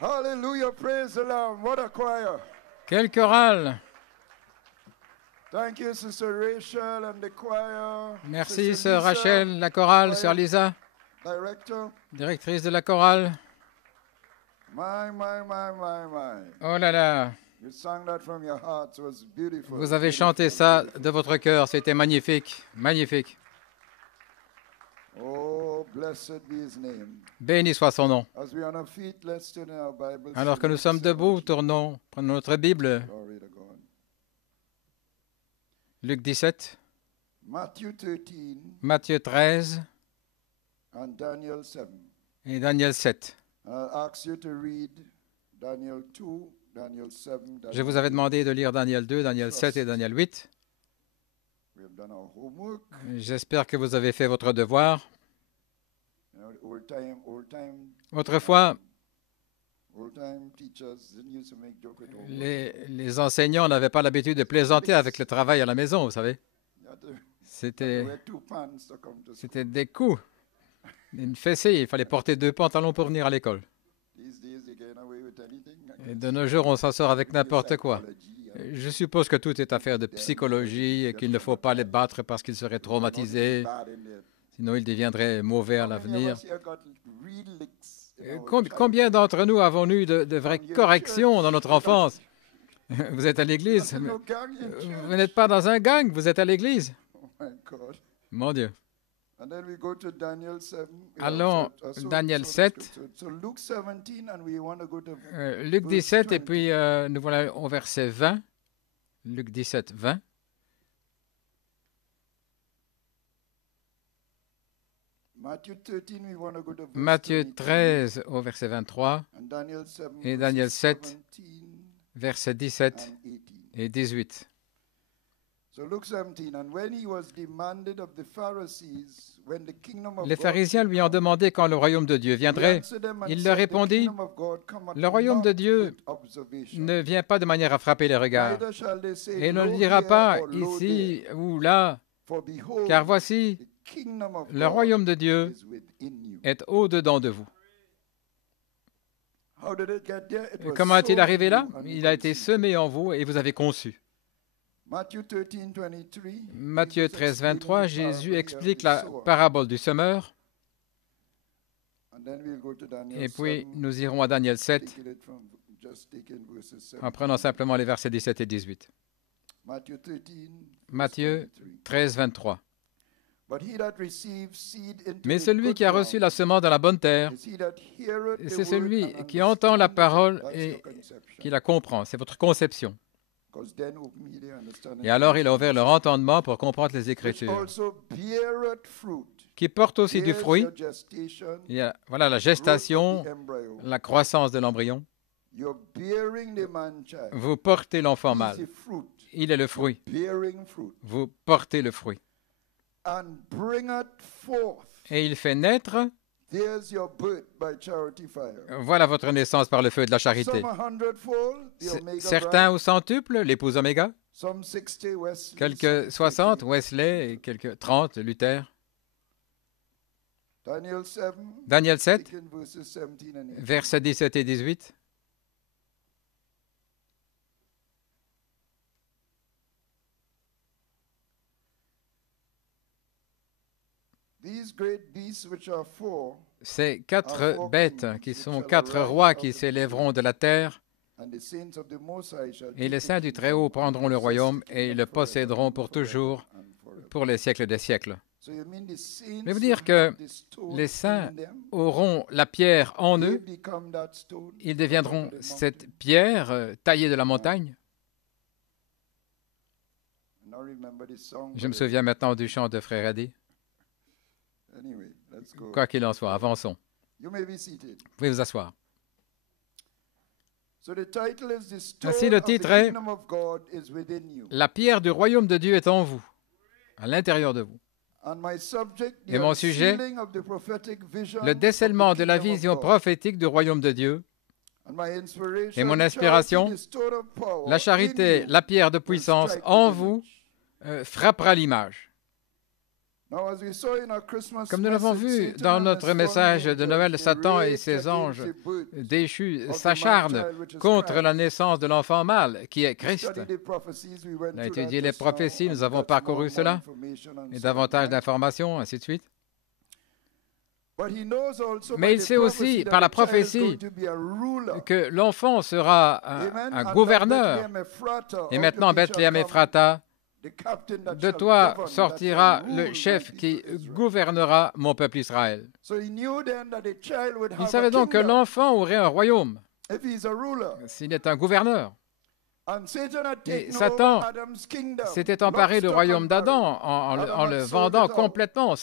Hallelujah, praise the Lord. What a choir. Quel choral! Thank you, Sister Rachel and the choir. Merci, Sister sœur Lisa, Rachel, la chorale, choir sœur Lisa, Director. directrice de la chorale. My. Oh là là, You sang that from your heart. It was beautiful. vous avez chanté ça de votre cœur, c'était magnifique, magnifique. Oh, blessed be his name. Béni soit son nom. As we are on our feet, let's turn in our Bibles. Alors que nous sommes debout, prenons notre Bible, Glory to God. Luc 17, Matthew 13 Matthieu 13 and Daniel 7. et Daniel 7. I'll ask you to read Daniel 2, Daniel 7. Je vous avais demandé de lire Daniel 2, Daniel 7 et Daniel 8. We have done our homework. J'espère que vous avez fait votre devoir. You know, old time Autrefois, teachers didn't used to make joke with homework. les enseignants n'avaient pas l'habitude de plaisanter avec le travail à la maison, vous savez. You had to C'était wear 2 pants to come to school. C'était des coups, une fessée. Il fallait porter 2 pantalons pour venir à l'école. These days they get away with anything. Et de nos jours, on s'en sort avec n'importe quoi. Psychology, Je suppose que tout est affaire de psychologie et qu'il ne faut pas les battre parce qu'ils seraient traumatisés, bad in there. sinon ils deviendraient mauvais à How many l'avenir. of us here got real licks in our childhood? Combien d'entre nous avons eu de vraies corrections dans notre enfance? Vous êtes à l'église, There's mais no gang in church. vous n'êtes pas dans un gang, vous êtes à l'église. Oh my God. Mon Dieu. And then we go to Daniel 7. Allons, Daniel 7. So Luke 17, and we want to go to Luc 17 et puis nous voilà au verset 20. Luc 17, 20. Matthew 13. We want to go to verse Matthieu 23, 13 au verset 23 and Daniel 7, et Daniel verses 7, 17 verset 17 and 18. et 18. So Luke 17, and when he was demanded of the Pharisees, when the kingdom of Les God pharisiens should lui ont come, demandé quand le royaume de Dieu he viendrait. answered them and Il said, leur "The répondit, kingdom of God cometh le royaume de not Dieu with observation, ne vient pas de manière à frapper les regards. neither shall they say, Et l'on ne Lo dira here pas or Lo ici there. ou là, For behold, car voici, the kingdom of le God royaume de Dieu is within you." est au-dedans de vous. How did it get there? It was Comment est-il sown arrivé in là? you and Il a été conceived. semé en vous et vous avez conçu. Matthieu 13, 23. Matthieu Jesus 13, explaining 23, the Jésus parable explique of the la sower. parabole du semeur. And then we'll go to Daniel Et puis 7, nous irons à Daniel 7 just taking verses 7. en prenant simplement les versets 17 et 18. Matthew 13, Matthieu verse 23. 13, 23. But he that received seed into Mais the celui good qui a reçu ground la semence dans la bonne terre, is he that heareth the c'est word celui and qui entend la understandeth it. parole That's et your conception. qui la comprend. C'est votre conception. 'Cause then open ye their understanding Et alors to il a ouvert leur entendement pour comprendre les which Écritures, also beareth fruit. qui porte aussi du There's fruit. your gestation, Il y a, voilà la growth gestation, of the embryo. la croissance de l'embryon. You're bearing the man-child. Vous portez l'enfant He's mâle. the fruit, Il est le fruit. bearing fruit. Vous portez le fruit. And bringeth forth. Et il fait naître, There's your birth by charity fire. voilà votre naissance par le feu de la charité. Some 100-fold, the Omega Certains bride. au centuple, l'épouse Oméga, Some 60, Wesley. quelques 60, Wesley, et quelques 30, Luther. Daniel 7, Daniel 7, taking verses 17 and 18. versets 17 et 18. These great beasts which are four, Ces 4 bêtes qui sont 4 rois qui s'élèveront de la terre, and the saints of the Most High shall et les take saints it du and Très-Haut prendront le royaume et le posséderont pour forever toujours, and forever. pour les siècles des siècles. So you mean the saints Mais vous will dire que have the stone les saints in them, auront la pierre en they eux, become that stone ils deviendront out of the cette mountain. pierre taillée de la montagne. And I remember this song, Je me but souviens maintenant du chant de Frère Eddy. anyway, let's go. Quoi qu'il en soit, avançons. You may be seated. Vous pouvez vous asseoir. So the title is the stone Ainsi, le of the titre est kingdom of God is within you. La pierre du royaume de Dieu est en vous, à l'intérieur de vous. And my subject, the Et mon sujet, unsealing of the prophetic vision Le of the décèlement de la kingdom of vision God. prophétique du royaume de Dieu, And my inspiration, et mon charity, inspiration, the stone of power la in charité, you, la pierre de will puissance strike the en image. vous, frappera l'image. Now, as we saw in our Christmas Comme nous l'avons message, vu Satan dans and notre his message fallen de Noël, angels, Satan they et ses rage anges against the birth déchus of the s'acharnent man-child, which is contre Christ. la naissance de l'enfant mâle, qui est We Christ. studied the prophecies, we went On a through that étudié les just now, prophéties, and nous avons that's parcouru more cela, information and et so davantage on. d'informations, ainsi de suite. But he knows also Mais by il the sait aussi, prophecy par la that the child is prophétie, going to be a ruler. que l'enfant sera Amen. un And gouverneur. Bethlehem Ephrata, Et out maintenant, of thee shall Bethléem come Ephrata, the captain that de shall toi govern, that sortira shall le rule chef my qui people Israel. gouvernera mon peuple Israël. So he knew then that the child would Il have savait a donc que kingdom l'enfant aurait un royaume, if he's a ruler. s'il est un gouverneur. And Satan had Et taken Satan over Adam's kingdom. s'était emparé Lock, du stock, royaume and barrel. d'Adam en le Adam had vendant sold it out. complètement.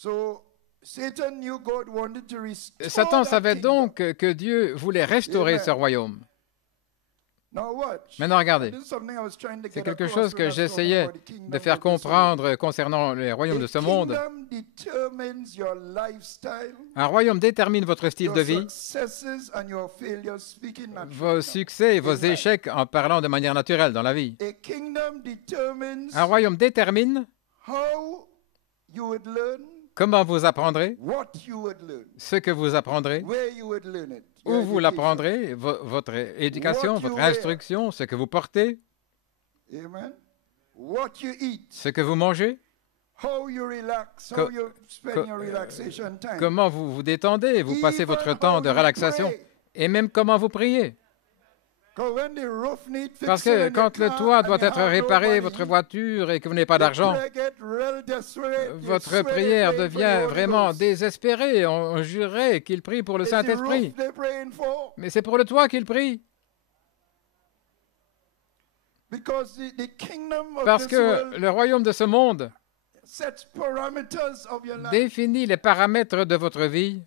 So Satan knew God wanted to restore Satan that savait kingdom. donc que Dieu voulait restaurer Amen. ce royaume. Now watch. Maintenant, regardez. This is something I was trying to C'est get quelque across chose when que I was talking j'essayais about the kingdom de faire of this world. comprendre concernant les royaumes de ce monde. The kingdom determines your lifestyle, Un royaume détermine votre style your de vie, successes and your failures, speaking naturally vos now. succès et vos Amen. échecs en parlant de manière naturelle dans la vie. A kingdom determines Un royaume détermine how you would learn, comment vous apprendrez, what you would learn, ce que vous apprendrez, where you would learn it, où your vous education. l'apprendrez, votre éducation, What you votre wear. instruction, ce que vous portez, Amen. What you eat, ce que vous mangez, how you relax, Co- how you spend co- your relaxation time. comment vous vous détendez, vous passez Even votre temps how de you relaxation, pray. et même comment vous priez. 'Cause when the roof need Parce fixing que in the quand le car toit and doit you être have no réparé, money, votre voiture, et que vous n'avez pas the d'argent, prayer get real desperate, you votre swear they're prière praying for the devient Holy vraiment Ghost. désespérée. On jurait qu'il prie pour le It's the Saint-Esprit. roof they're praying for. Mais c'est pour le toit qu'il prie. Because the kingdom of Parce this que world le royaume de ce monde sets parameters of your life. définit les paramètres de votre vie,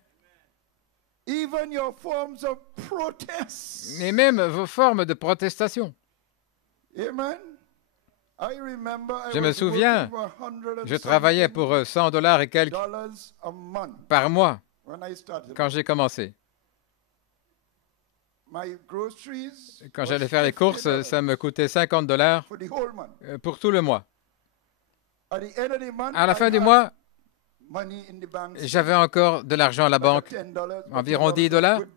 Even your forms of protest. et même vos formes de protestation. Amen. I remember I Je me was souviens, working for 100 and je travaillais something pour $100 et quelques dollars a month par mois when I started. quand j'ai commencé. My groceries Quand was j'allais faire les courses, $50 ça me coûtait $50 for the whole month. pour tout le mois. At the end of the month, À la I fin du had mois, money in the bank, j'avais encore de l'argent à la banque, $10, environ but it was $10. good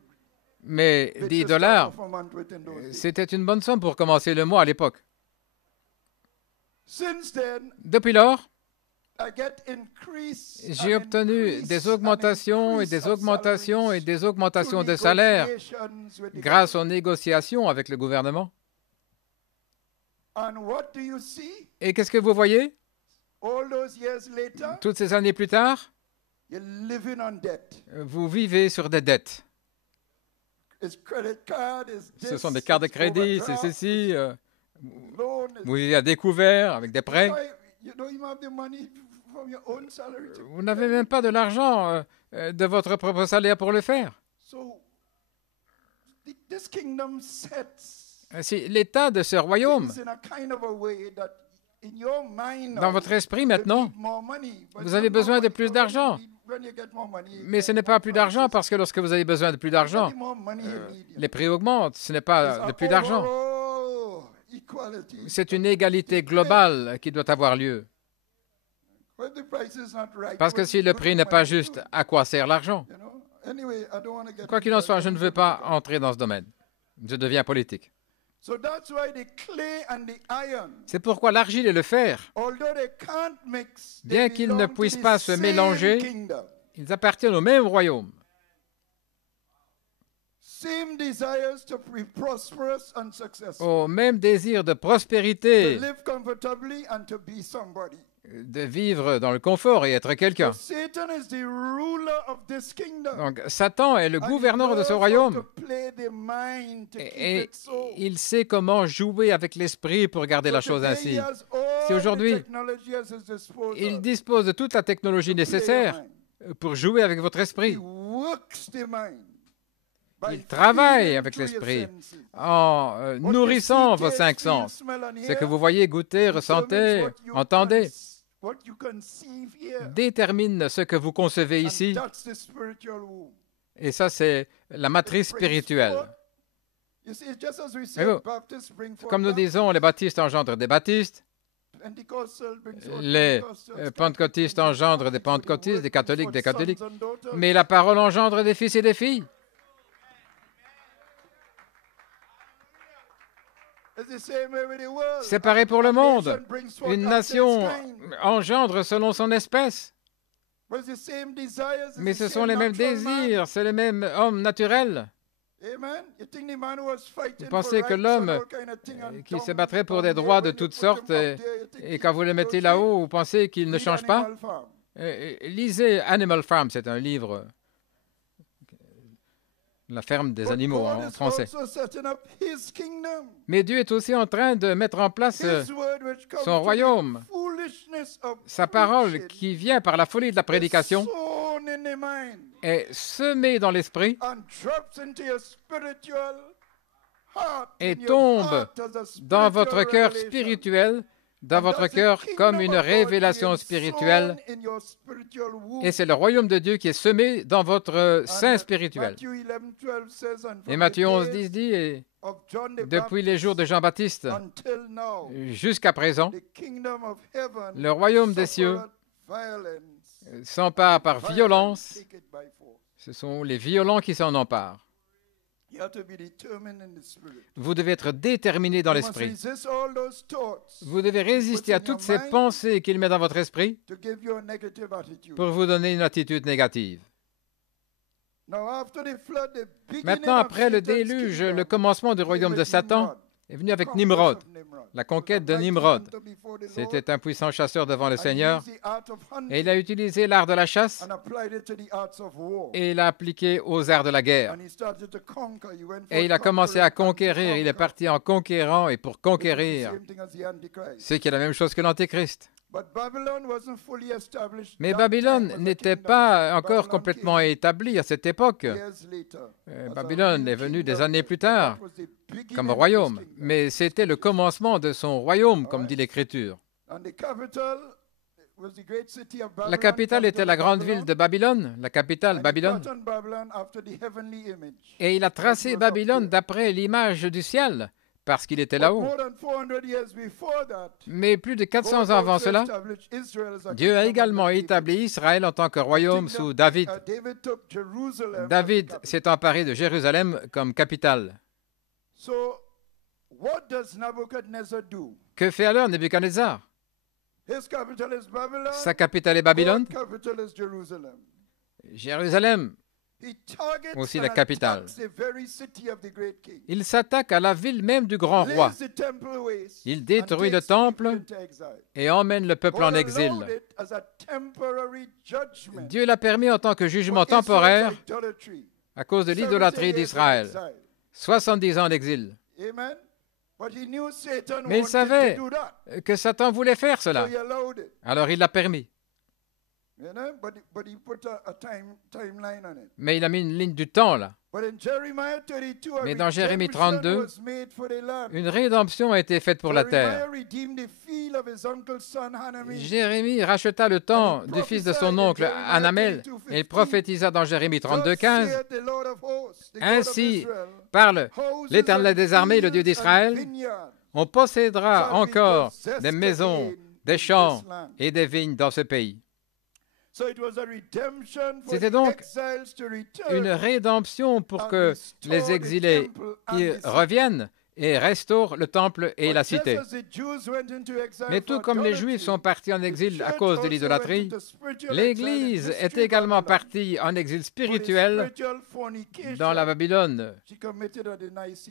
Mais bit to $10, start off a month with in those days. c'était une bonne somme pour commencer le mois à l'époque. Since then, Depuis lors, I get increase j'ai and obtenu increase des and augmentations et increase des of augmentations et salaries des augmentations through de salaire negotiations with the grâce aux négociations avec le gouvernement. government. And what do you see? Et qu'est-ce que vous voyez? All those years later, Toutes ces années plus tard, you're living on debt. vous vivez sur des dettes. It's credit card, it's Ce this, sont des cartes de it's crédit, c'est overdraft, ceci. loan, it's- Vous vivez à découvert avec des prêts. You don't even have the money from your own salary. Vous n'avez même pas de l'argent de votre propre salaire pour le faire. So, this kingdom sets Si l'état de ce royaume, things in a kind of a way that in your mind dans now, votre esprit you maintenant, need more money, but vous it's avez not more besoin de money. plus So d'argent. when you get more money, you Mais ce get n'est more pas plus d'argent prices. parce que lorsque vous avez besoin de plus d'argent, The more money you need, les prix augmentent. Ce n'est pas de plus d'argent. overall equality. C'est une égalité globale qui doit avoir lieu. When the price is not right, Parce que what's si le good prix for n'est pas money juste, too, à quoi sert l'argent? you know? Anyway, I don't want to get Quoi qu'il en into soit, that. je ne veux pas entrer dans ce domaine. Je deviens politique. So that's why the clay and the iron, C'est pourquoi l'argile et le fer, although they can't mix, they bien qu'ils ne belong to puissent the pas se same mélanger, kingdom. ils appartiennent au même royaume. Same desires to be prosperous and successful, Au même désir de to prospérité, live comfortably and to be somebody. de vivre dans le confort et être quelqu'un. Satan is the ruler of this kingdom. Donc Satan est le And he gouverneur de ce knows how royaume. to play the mind to keep Et it so. il sait comment jouer avec l'esprit pour garder la So chose today ainsi. he has all Si aujourd'hui, the technology at his disposal Il dispose de toute la technologie to play your nécessaire mind. pour jouer avec votre He esprit. works the mind by Il travaille feeding avec through your l'esprit senses. en What you nourrissant see, vos taste, cinq feel, sens. smell and Ce que hear vous voyez, goûtez, determines ressentez, what you entendez, what you conceive here. détermine ce que vous concevez And ici. that's the spiritual womb. Et ça, c'est la matrice It brings spirituelle. forth- You see, just as we Mais say, bon, Baptists bring forth Comme nous Baptists, disons, les baptistes engendrent des baptistes, Les pentecôtistes engendrent des pentecôtistes, des catholiques, des catholiques. Mais la parole engendre des fils et des filles. C'est pareil pour le monde. Une nation engendre selon son espèce. Mais ce sont les mêmes désirs, c'est les mêmes hommes naturels. Vous pensez que l'homme qui se battrait pour des droits de toutes sortes, et quand vous le mettez là-haut, vous pensez qu'il ne change pas? Lisez Animal Farm, c'est un livre, la ferme des animaux en français. Mais Dieu est aussi en train de mettre en place son royaume. Sa parole qui vient par la folie de la prédication est semée dans l'esprit et tombe dans votre cœur spirituel, dans votre cœur comme une révélation spirituelle. Et c'est le royaume de Dieu qui est semé dans votre sein spirituel. Et Matthieu 11, 10 dit, et depuis les jours de Jean-Baptiste jusqu'à présent, le royaume des cieux s'empare par violence. Ce sont les violents qui s'en emparent. Vous devez être déterminé dans l'esprit. Vous devez résister à toutes ces pensées qu'il met dans votre esprit pour vous donner une attitude négative. Maintenant, après le déluge, le commencement du royaume de Satan est venu avec Nimrod, la conquête de Nimrod. C'était un puissant chasseur devant le Seigneur et il a utilisé l'art de la chasse et il l'a appliqué aux arts de la guerre. Et il a commencé à conquérir, il est parti en conquérant et pour conquérir, ce qui est la même chose que l'Antéchrist. Mais Babylone n'était pas encore complètement établie à cette époque. Babylone est venue des années plus tard comme royaume, mais c'était le commencement de son royaume, comme dit l'Écriture. La capitale était la grande ville de Babylone, la capitale Babylone. Et il a tracé Babylone d'après l'image du ciel, parce qu'il était là-haut. Mais plus de 400 ans avant cela, Dieu a également établi Israël en tant que royaume sous David. David s'est emparé de Jérusalem comme capitale. Que fait alors Nebuchadnezzar? Sa capitale est Babylone. Jérusalem, aussi la capitale. Il s'attaque à la ville même du grand roi. Il détruit le temple et emmène le peuple en exil. Dieu l'a permis en tant que jugement temporaire à cause de l'idolâtrie d'Israël. 70 ans d'exil. Mais il savait que Satan voulait faire cela. Alors il l'a permis. Mais il a mis une ligne du temps là. Mais dans Jérémie 32, une rédemption a été faite pour la terre. Jérémie racheta le temps du fils de son oncle Hanamel et il prophétisa dans Jérémie 32, 15. Ainsi parle l'Éternel des armées, le Dieu d'Israël. On possédera encore des maisons, des champs et des vignes dans ce pays. C'était donc une rédemption pour que les exilés y reviennent et restaurent le temple et la cité. Mais tout comme les Juifs sont partis en exil à cause de l'idolâtrie, l'Église est également partie en exil spirituel dans la Babylone,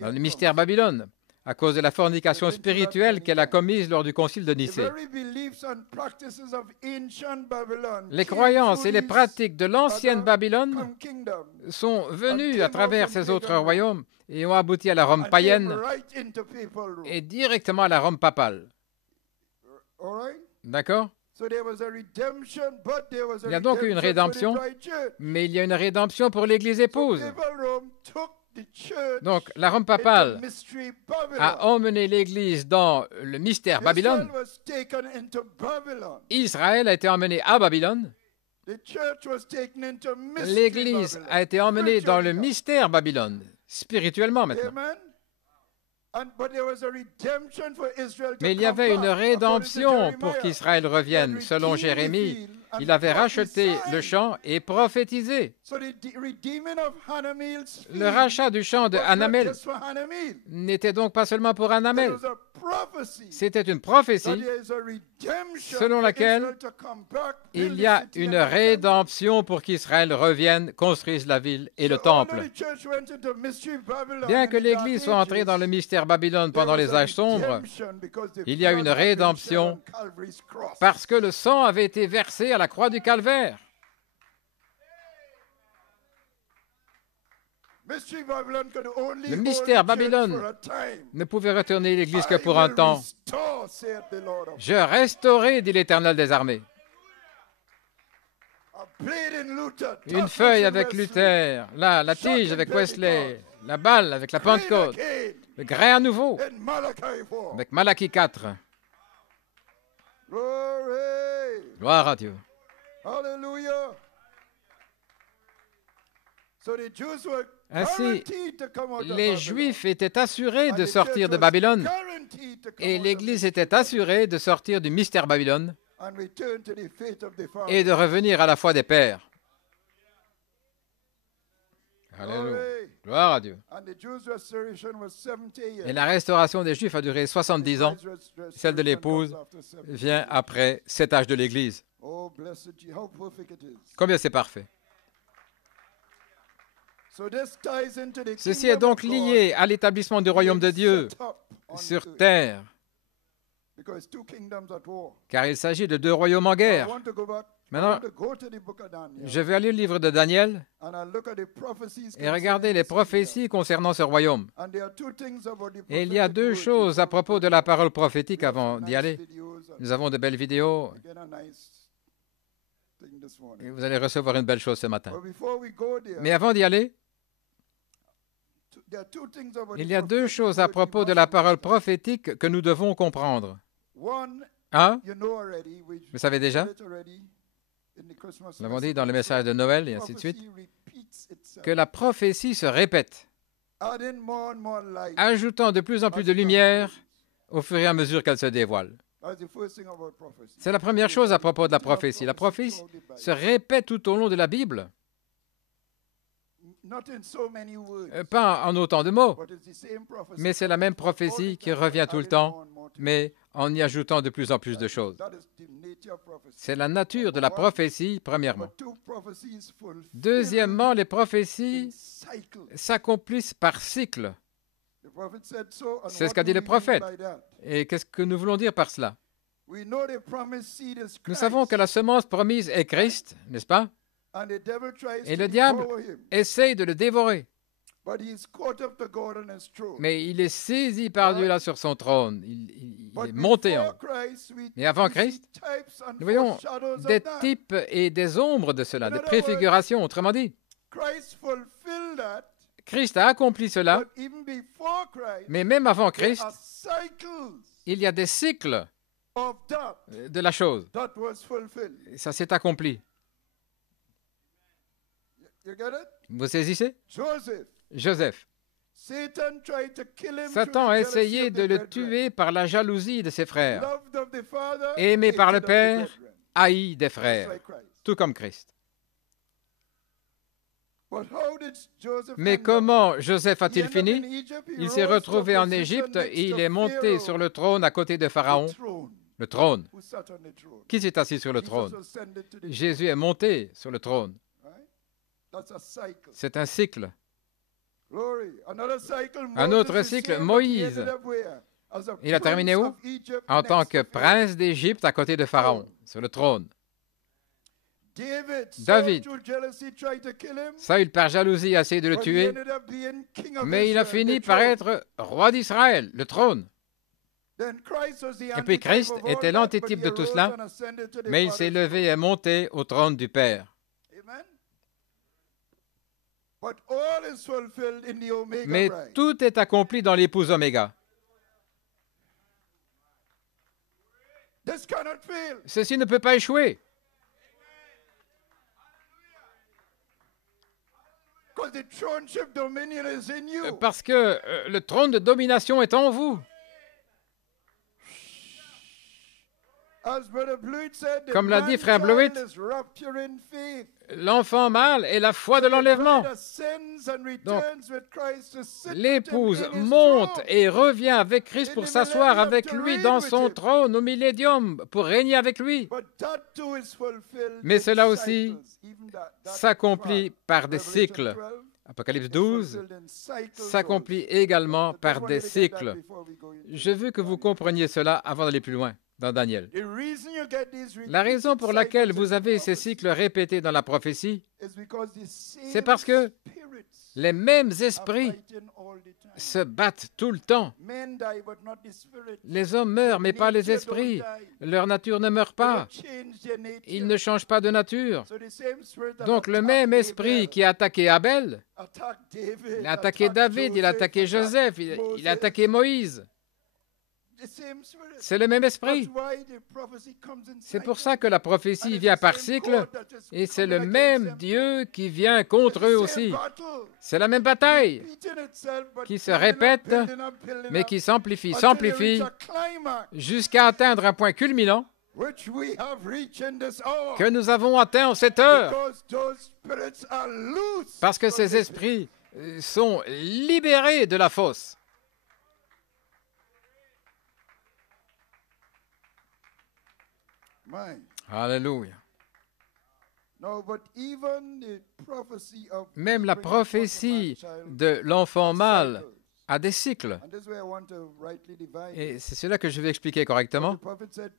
dans le mystère Babylone, à cause de la fornication spirituelle qu'elle a commise lors du concile de Nicée. Les croyances et les pratiques de l'ancienne Babylone sont venues à travers ces autres royaumes et ont abouti à la Rome païenne et directement à la Rome papale. D'accord? Il y a donc une rédemption, mais il y a une rédemption pour l'Église épouse. Donc, la Rome papale a emmené l'Église dans le mystère Babylone. Israël a été emmené à Babylone. L'Église a été emmenée dans le mystère Babylone, spirituellement maintenant. Mais il y avait une rédemption pour qu'Israël revienne. Selon Jérémie, il avait racheté le champ et prophétisé. Le rachat du champ de Hanamel n'était donc pas seulement pour Hanamel. C'était une prophétie selon laquelle il y a une rédemption pour qu'Israël revienne, construise la ville et le temple. Bien que l'Église soit entrée dans le mystère Babylone pendant les âges sombres, il y a une rédemption parce que le sang avait été versé à la croix du Calvaire. Le mystère Babylone ne pouvait retourner l'Église que pour un temps. Je restaurerai, dit l'Éternel des armées. Une feuille avec Luther, la tige avec Wesley, la balle avec la Pentecôte, le grain à nouveau avec Malachie 4. Gloire à Dieu. Ainsi, les Juifs étaient assurés de sortir de Babylone et l'Église était assurée de sortir du mystère Babylone et de revenir à la foi des pères. Alléluia. Gloire à Dieu. Et la restauration des Juifs a duré 70 ans. Celle de l'épouse vient après cet âge de l'Église. Combien c'est parfait. Ceci est donc lié à l'établissement du royaume de Dieu sur terre, car il s'agit de deux royaumes en guerre. Maintenant, je vais aller au livre de Daniel et regarder les prophéties concernant ce royaume. Et il y a deux choses à propos de la parole prophétique avant d'y aller. Nous avons de belles vidéos et vous allez recevoir une belle chose ce matin. Mais avant d'y aller, il y a deux choses à propos de la parole prophétique que nous devons comprendre. Un, vous savez déjà, nous l'avons dit dans le message de Noël et ainsi de suite, que la prophétie se répète, ajoutant de plus en plus de lumière au fur et à mesure qu'elle se dévoile. C'est la première chose à propos de la prophétie. La prophétie se répète tout au long de la Bible. Pas en autant de mots, mais c'est la même prophétie qui revient tout le temps, mais en y ajoutant de plus en plus de choses. C'est la nature de la prophétie, premièrement. Deuxièmement, les prophéties s'accomplissent par cycle. C'est ce qu'a dit le prophète. Et qu'est-ce que nous voulons dire par cela? Nous savons que la semence promise est Christ, n'est-ce pas? Et le diable essaye de le dévorer. Mais il est saisi par Dieu là sur son trône. Il est monté en haut. Mais avant Christ, nous voyons des types et des ombres de cela, des préfigurations, autrement dit. Christ a accompli cela, mais même avant Christ, il y a des cycles de la chose. Et ça s'est accompli. Vous saisissez? Joseph. Satan a essayé de le tuer par la jalousie de ses frères. Aimé par le Père, haï des frères, tout comme Christ. Mais comment Joseph a-t-il fini? Il s'est retrouvé en Égypte et il est monté sur le trône à côté de Pharaon. Le trône. Qui s'est assis sur le trône? Jésus est monté sur le trône. C'est un cycle. Un autre cycle, Moïse. Il a terminé où? En tant que prince d'Égypte à côté de Pharaon, sur le trône. David, Saül par jalousie a essayé de le tuer, mais il a fini par être roi d'Israël, le trône. Et puis Christ était l'antitype de tout cela, mais il s'est levé et monté au trône du Père. Mais tout est accompli dans l'épouse Oméga. Ceci ne peut pas échouer. Parce que le trône de domination est en vous. Comme l'a dit frère Blewett, l'enfant mâle est la foi de l'enlèvement. Donc, l'épouse monte et revient avec Christ pour s'asseoir avec lui dans son trône au millénium, pour régner avec lui. Mais cela aussi s'accomplit par des cycles. Apocalypse 12 s'accomplit également par des cycles. Je veux que vous compreniez cela avant d'aller plus loin dans Daniel. La raison pour laquelle vous avez ces cycles répétés dans la prophétie, c'est parce que les mêmes esprits se battent tout le temps. Les hommes meurent, mais pas les esprits. Leur nature ne meurt pas. Ils ne changent pas de nature. Donc le même esprit qui a attaqué Abel, il a attaqué David, il a attaqué Joseph, il a attaqué Moïse. C'est le même esprit. C'est pour ça que la prophétie vient par cycle, et c'est le même Dieu qui vient contre eux aussi. C'est la même bataille qui se répète, mais qui s'amplifie, jusqu'à atteindre un point culminant que nous avons atteint en cette heure, parce que ces esprits sont libérés de la fosse. Alléluia. Même la prophétie de l'enfant mâle a des cycles. Et c'est cela que je vais expliquer correctement.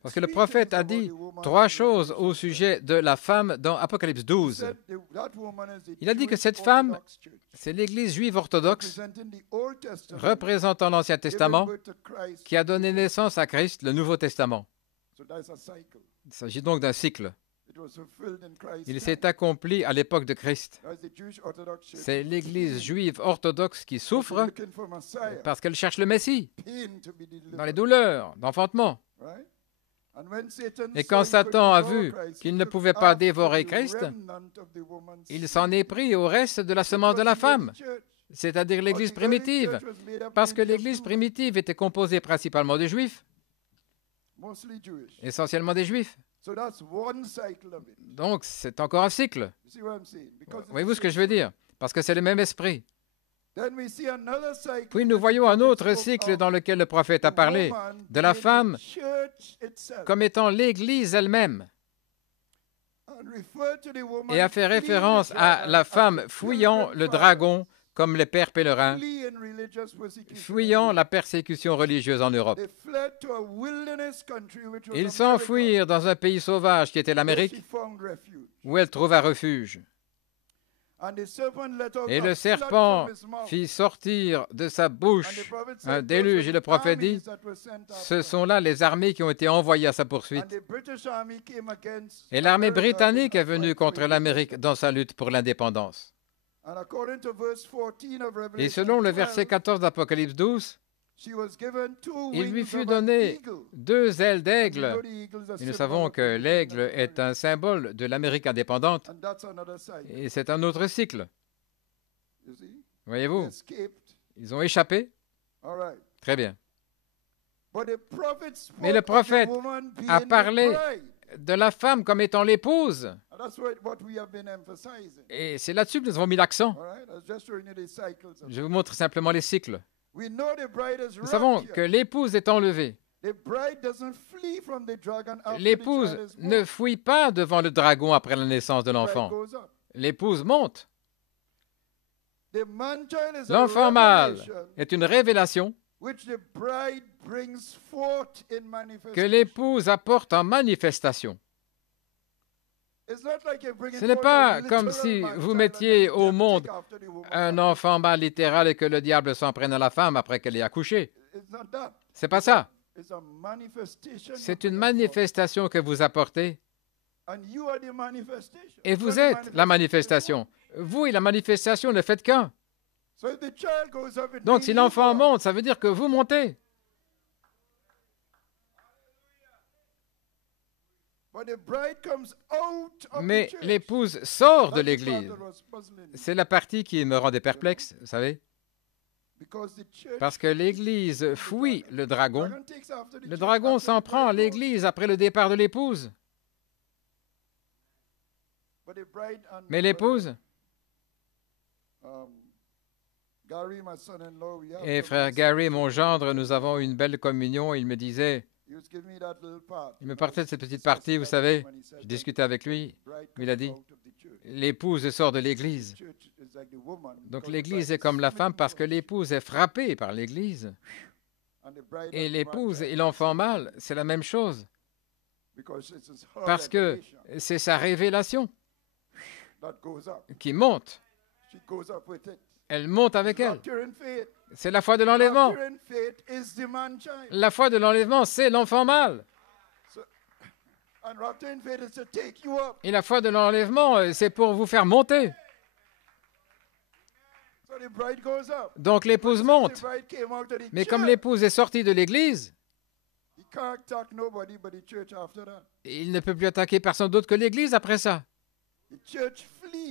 Parce que le prophète a dit 3 choses au sujet de la femme dans Apocalypse 12. Il a dit que cette femme, c'est l'Église juive orthodoxe, représentant l'Ancien Testament, qui a donné naissance à Christ, le Nouveau Testament. Il s'agit donc d'un cycle. Il s'est accompli à l'époque de Christ. C'est l'Église juive orthodoxe qui souffre parce qu'elle cherche le Messie, dans les douleurs d'enfantement. Et quand Satan a vu qu'il ne pouvait pas dévorer Christ, il s'en est pris au reste de la semence de la femme, c'est-à-dire l'Église primitive, parce que l'Église primitive était composée principalement de Juifs, essentiellement des Juifs. Donc, c'est encore un cycle. Voyez-vous ce que je veux dire? Parce que c'est le même esprit. Puis nous voyons un autre cycle dans lequel le prophète a parlé de la femme comme étant l'Église elle-même et a fait référence à la femme fouillant le dragon comme les pères pèlerins, fuyant la persécution religieuse en Europe. Ils s'enfuirent dans un pays sauvage qui était l'Amérique, où elle trouva refuge. Et le serpent fit sortir de sa bouche un déluge, et le prophète dit, ce sont là les armées qui ont été envoyées à sa poursuite. Et l'armée britannique est venue contre l'Amérique dans sa lutte pour l'indépendance. Et selon le verset 14 d'Apocalypse 12, il lui fut donné 2 ailes d'aigle. Et nous savons que l'aigle est un symbole de l'Amérique indépendante. Et c'est un autre cycle. Voyez-vous, ils ont échappé. Très bien. Mais le prophète a parlé de la femme comme étant l'épouse. Et c'est là-dessus que nous avons mis l'accent. Je vous montre simplement les cycles. Nous savons que l'épouse est enlevée. L'épouse ne fuit pas devant le dragon après la naissance de l'enfant. L'épouse monte. L'enfant mâle est une révélation que l'épouse apporte en manifestation. Ce n'est pas comme si vous mettiez au monde un enfant mâle littéral et que le diable s'en prenne à la femme après qu'elle ait accouché. C'est pas ça. C'est une manifestation que vous apportez. Et vous êtes la manifestation. Vous et la manifestation ne faites qu'un. Donc si l'enfant monte, ça veut dire que vous montez. Mais l'épouse sort de l'église. C'est la partie qui me rendait perplexe, vous savez. Parce que l'église fuit le dragon. Le dragon s'en prend à l'église après le départ de l'épouse. Mais l'épouse, et frère Gary, mon gendre, nous avons une belle communion. Il me disait, il me partait de cette petite partie, vous savez. Je discutais avec lui. Il a dit, l'épouse sort de l'église. Donc l'église est comme la femme parce que l'épouse est frappée par l'église. Et l'épouse et l'enfant mâle, c'est la même chose. Parce que c'est sa révélation qui monte. Elle monte avec elle. C'est la foi de l'enlèvement. La foi de l'enlèvement, c'est l'enfant mâle. Et la foi de l'enlèvement, c'est pour vous faire monter. Donc l'épouse monte. Mais comme l'épouse est sortie de l'église, il ne peut plus attaquer personne d'autre que l'église après ça.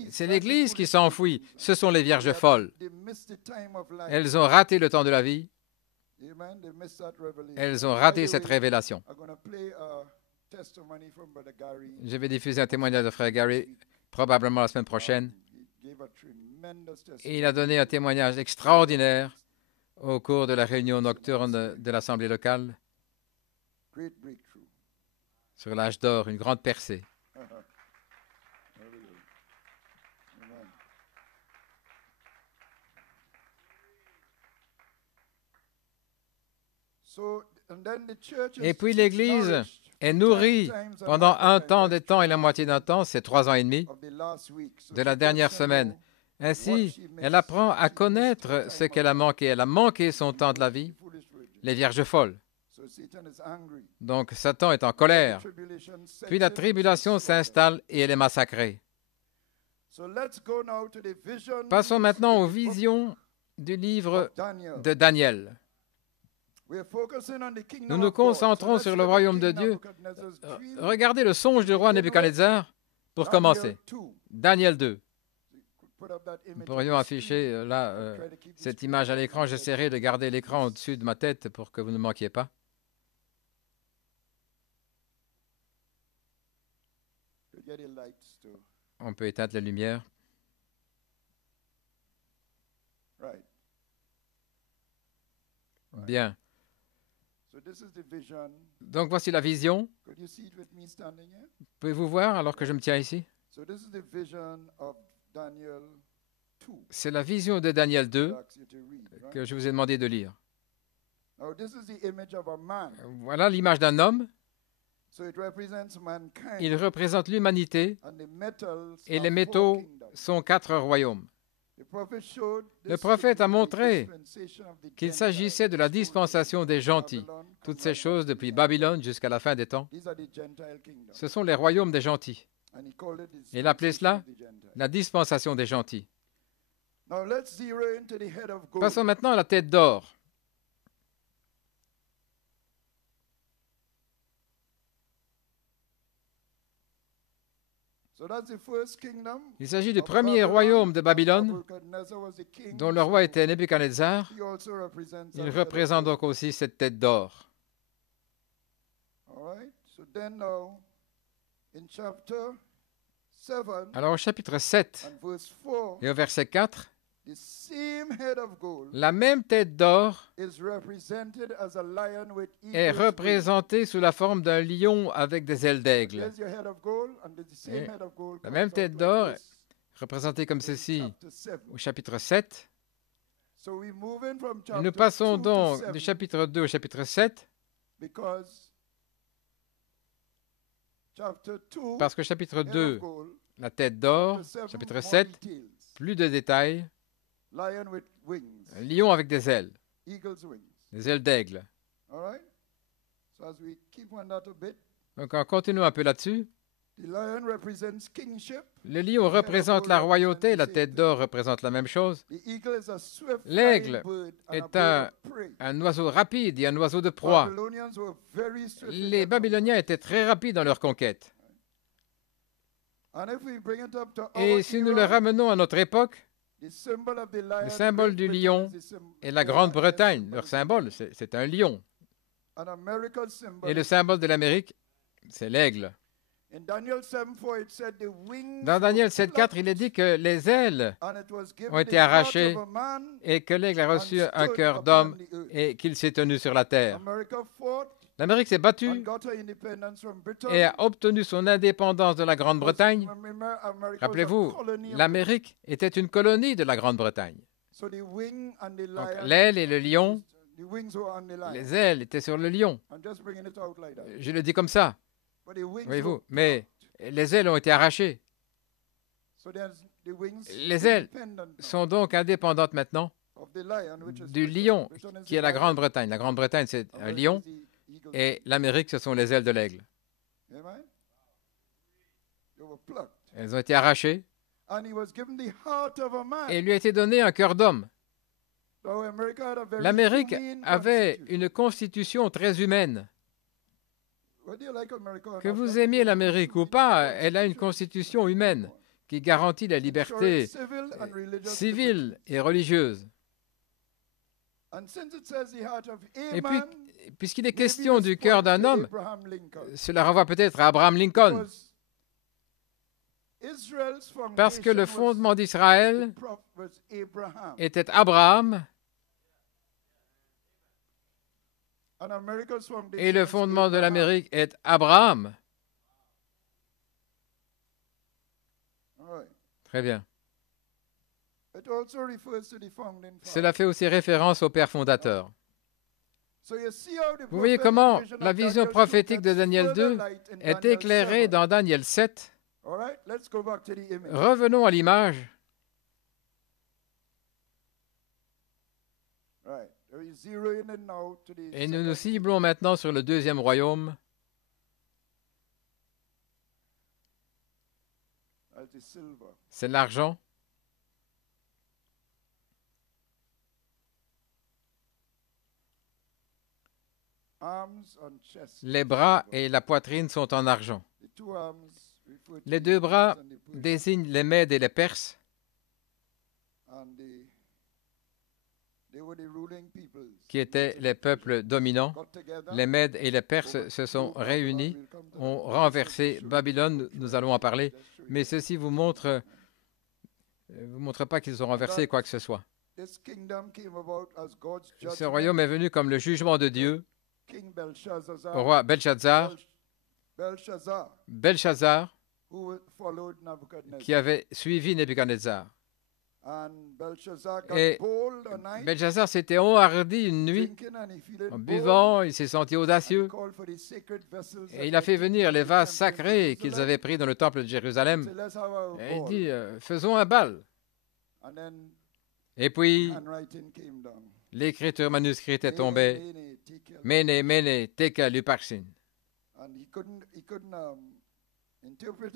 C'est l'église qui s'enfuit. Ce sont les vierges folles. Elles ont raté le temps de la vie. Elles ont raté cette révélation. Je vais diffuser un témoignage de frère Gary probablement la semaine prochaine. Et il a donné un témoignage extraordinaire au cours de la réunion nocturne de l'Assemblée locale sur l'âge d'or, une grande percée. Et puis l'Église est nourrie pendant un temps, des temps et la moitié d'un temps, c'est 3 ans et demi, de la dernière semaine. Ainsi, elle apprend à connaître ce qu'elle a manqué. Elle a manqué son temps de la vie, les vierges folles. Donc Satan est en colère. Puis la tribulation s'installe et elle est massacrée. Passons maintenant aux visions du livre de Daniel. Nous nous concentrons sur le royaume de Dieu. Regardez le songe du roi Nebuchadnezzar pour commencer. Daniel 2. Nous pourrions afficher là cette image à l'écran. J'essaierai de garder l'écran au-dessus de ma tête pour que vous ne manquiez pas. On peut éteindre la lumière. Bien. Donc voici la vision. Pouvez-vous voir alors que je me tiens ici? C'est la vision de Daniel 2 que je vous ai demandé de lire. Voilà l'image d'un homme. Il représente l'humanité et les métaux sont 4 royaumes. Le prophète a montré qu'il s'agissait de la dispensation des gentils. Toutes ces choses depuis Babylone jusqu'à la fin des temps, ce sont les royaumes des gentils. Et il appelait cela la dispensation des gentils. Passons maintenant à la tête d'or. Il s'agit du premier royaume de Babylone, dont le roi était Nebuchadnezzar. Il représente donc aussi cette tête d'or. Alors au chapitre 7 et au verset 4, la même tête d'or est représentée sous la forme d'un lion avec des ailes d'aigle. La même tête d'or est représentée comme ceci au chapitre 7. Et nous passons donc du chapitre 2 au chapitre 7 parce que chapitre 2, la tête d'or, chapitre 7, plus de détails. Un lion avec des ailes d'aigle. Donc en continuant un peu là-dessus, le lion représente la royauté et la tête d'or représente la même chose. L'aigle est un oiseau rapide et un oiseau de proie. Les Babyloniens étaient très rapides dans leur conquête. Et si nous le ramenons à notre époque, le symbole du lion est la Grande-Bretagne. Leur symbole, c'est un lion. Et le symbole de l'Amérique, c'est l'aigle. Dans Daniel 7,4, il est dit que les ailes ont été arrachées et que l'aigle a reçu un cœur d'homme et qu'il s'est tenu sur la terre. L'Amérique s'est battue et a obtenu son indépendance de la Grande-Bretagne. Rappelez-vous, l'Amérique était une colonie de la Grande-Bretagne. Donc, l'aile et le lion, les ailes étaient sur le lion. Je le dis comme ça, voyez-vous, mais les ailes ont été arrachées. Les ailes sont donc indépendantes maintenant du lion, qui est la Grande-Bretagne. La Grande-Bretagne, c'est un lion, et l'Amérique, ce sont les ailes de l'aigle. Elles ont été arrachées, et il lui a été donné un cœur d'homme. L'Amérique avait une constitution très humaine. Que vous aimiez l'Amérique ou pas, elle a une constitution humaine qui garantit la liberté civile et religieuse. Et puis, puisqu'il est question du cœur d'un homme, cela renvoie peut-être à Abraham Lincoln, parce que le fondement d'Israël était Abraham, et le fondement de l'Amérique est Abraham. Très bien. Cela fait aussi référence au Père fondateur. Vous voyez comment la vision prophétique de Daniel 2 est éclairée dans Daniel 7. Revenons à l'image. Et nous nous ciblons maintenant sur le deuxième royaume. C'est l'argent. Les bras et la poitrine sont en argent. Les deux bras désignent les Mèdes et les Perses, qui étaient les peuples dominants. Les Mèdes et les Perses se sont réunis, ont renversé Babylone, nous allons en parler, mais ceci vous montre pas qu'ils ont renversé quoi que ce soit. Ce royaume est venu comme le jugement de Dieu au roi Belshazzar, qui avait suivi Nebuchadnezzar. Et Belshazzar s'était enhardi une nuit en buvant, il s'est senti audacieux et il a fait venir les vases sacrés qu'ils avaient pris dans le temple de Jérusalem. Et il dit, faisons un bal. Et puis, l'écriture manuscrite est tombée. Mene, mene, tekel, upharsin.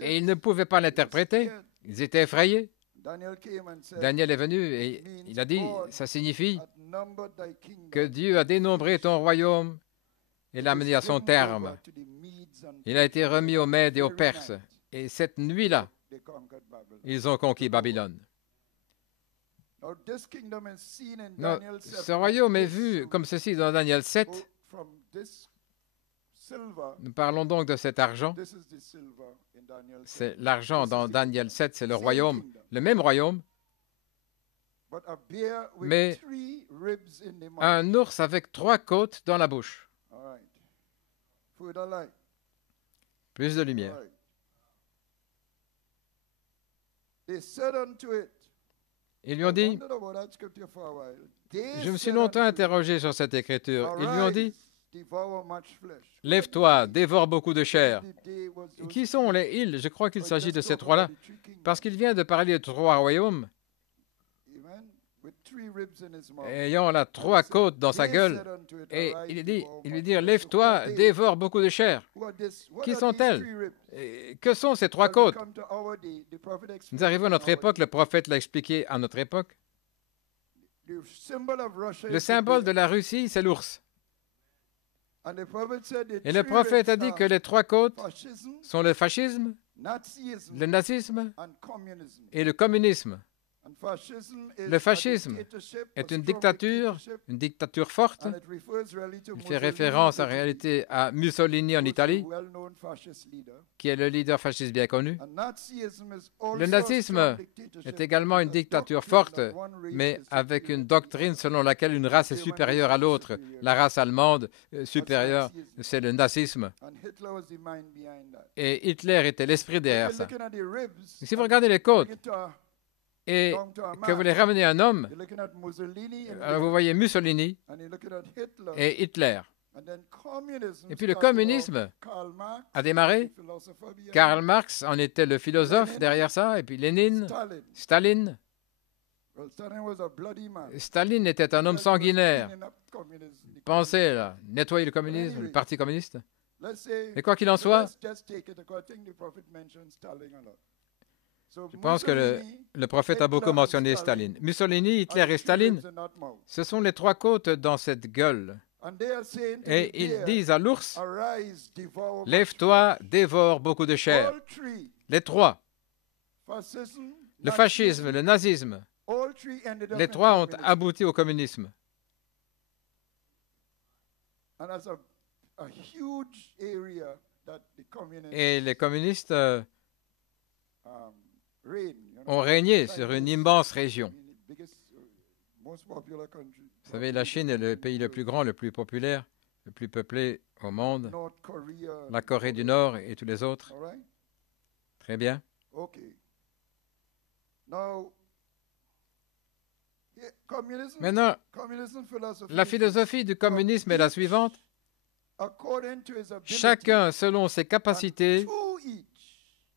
Et ils ne pouvaient pas l'interpréter. Ils étaient effrayés. Daniel est venu et il a dit, ça signifie que Dieu a dénombré ton royaume et l'a mené à son terme. Il a été remis aux Mèdes et aux Perses. Et cette nuit-là, ils ont conquis Babylone. Non, ce royaume est vu comme ceci dans Daniel 7. Nous parlons donc de cet argent. C'est l'argent dans Daniel 7, c'est le royaume, le même royaume, mais un ours avec 3 côtes dans la bouche. Plus de lumière. Ils lui ont dit, je me suis longtemps interrogé sur cette écriture, ils lui ont dit, lève-toi, dévore beaucoup de chair. Qui sont les ils? Je crois qu'il s'agit de ces trois-là, parce qu'il vient de parler de 3 royaumes, ayant là 3 côtes dans sa gueule, et il lui dit, lève-toi, dévore beaucoup de chair. Qui sont-elles? Que sont ces 3 côtes? Nous arrivons à notre époque, le prophète l'a expliqué à notre époque. Le symbole de la Russie, c'est l'ours. Et le prophète a dit que les 3 côtes sont le fascisme, Nazism le nazisme and communism. et le communisme. And fascism is Le fascisme a dictatorship, a est une strong dictature forte. and it refers really to Il fait Mussolini, référence en réalité à Mussolini en who's a Italie, well-known fascist leader. qui est le leader fasciste bien connu. And Nazism is also Le a nazisme strong dictatorship est également une with a dictature doctrine forte, that one race mais is avec superior une to doctrine another. selon laquelle une race est supérieure à l'autre. La race allemande supérieure, c'est le nazisme. And Hitler was the mind behind that. Et Hitler était l'esprit derrière If ça. you're looking at the ribs, Si vous regardez les côtes bring it to a- et down to a que vous les man, ramenez à un homme, you're looking at Mussolini in alors vous there, voyez Mussolini and you're looking at Hitler. et Hitler. And then communism Et puis le started off communisme Karl Marx, a démarré. the philosopher behind Karl Marx en était le philosophe Lénine. derrière ça, et puis Lénine, Stalin. Staline. Well, Stalin was a bloody man. Staline était un homme Stalin was sanguinaire. cleaning up communism, the Pensez là, nettoyer le communisme, le parti communiste. Let's say, Mais quoi qu'il en soit, let's just take it because I think the prophet mentioned Stalin a lot. So je pense que Mussolini, le prophète a beaucoup Hitler and mentionné Stalin Staline. Mussolini, Hitler are et the Staline, ribs in that mouth. ce sont les trois côtes dans cette gueule. And they are saying to Et the ils deer, disent à l'ours, arise, devour my lève-toi, dévore beaucoup de flesh. chair. All three, Les trois, fascism, le Nazism, fascisme, le nazisme, all three ended up les in trois ont communism. abouti au communisme. And that's a huge area that the communists Et les communistes reign. ont régné sur une immense région. Most popular country. Vous savez, la Chine est le pays le plus grand, le plus populaire, le plus peuplé au monde. North Korea. La Corée du Nord et tous les autres. All right? Très bien. Okay. Now, communism, Maintenant, communism philosophy la is philosophie du communisme est la suivante. according to his ability, Chacun selon ses capacités to each,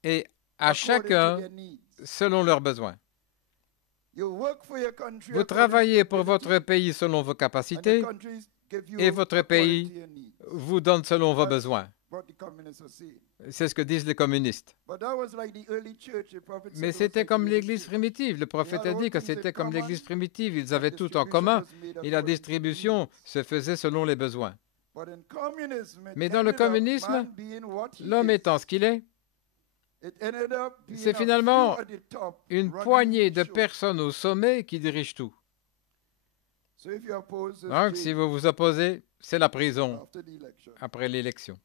et à according to chacun their needs. selon leurs besoins. You work for your country Vous according travaillez to pour your votre ability, pays selon vos and the capacités countries give you et votre according pays to your needs. vous donne selon vos besoins. What the communists are saying. C'est ce que disent les communistes. But that was like the early church. The prophet said Mais it was c'était like comme the early l'Église church. primitive. Le prophète a dit que c'était comme l'Église primitive. Ils avaient tout en Distribution commun was made et la according to distribution needs. se faisait selon les besoins. But in communism, it Mais dans le ended up communisme, man being what he l'homme is. étant ce qu'il est, It ended up being c'est a finalement few at the top une running poignée the de show. personnes au sommet qui dirigent tout. So if you oppose this Donc, change si vous vous opposez, c'est la prison after the election. après l'élection.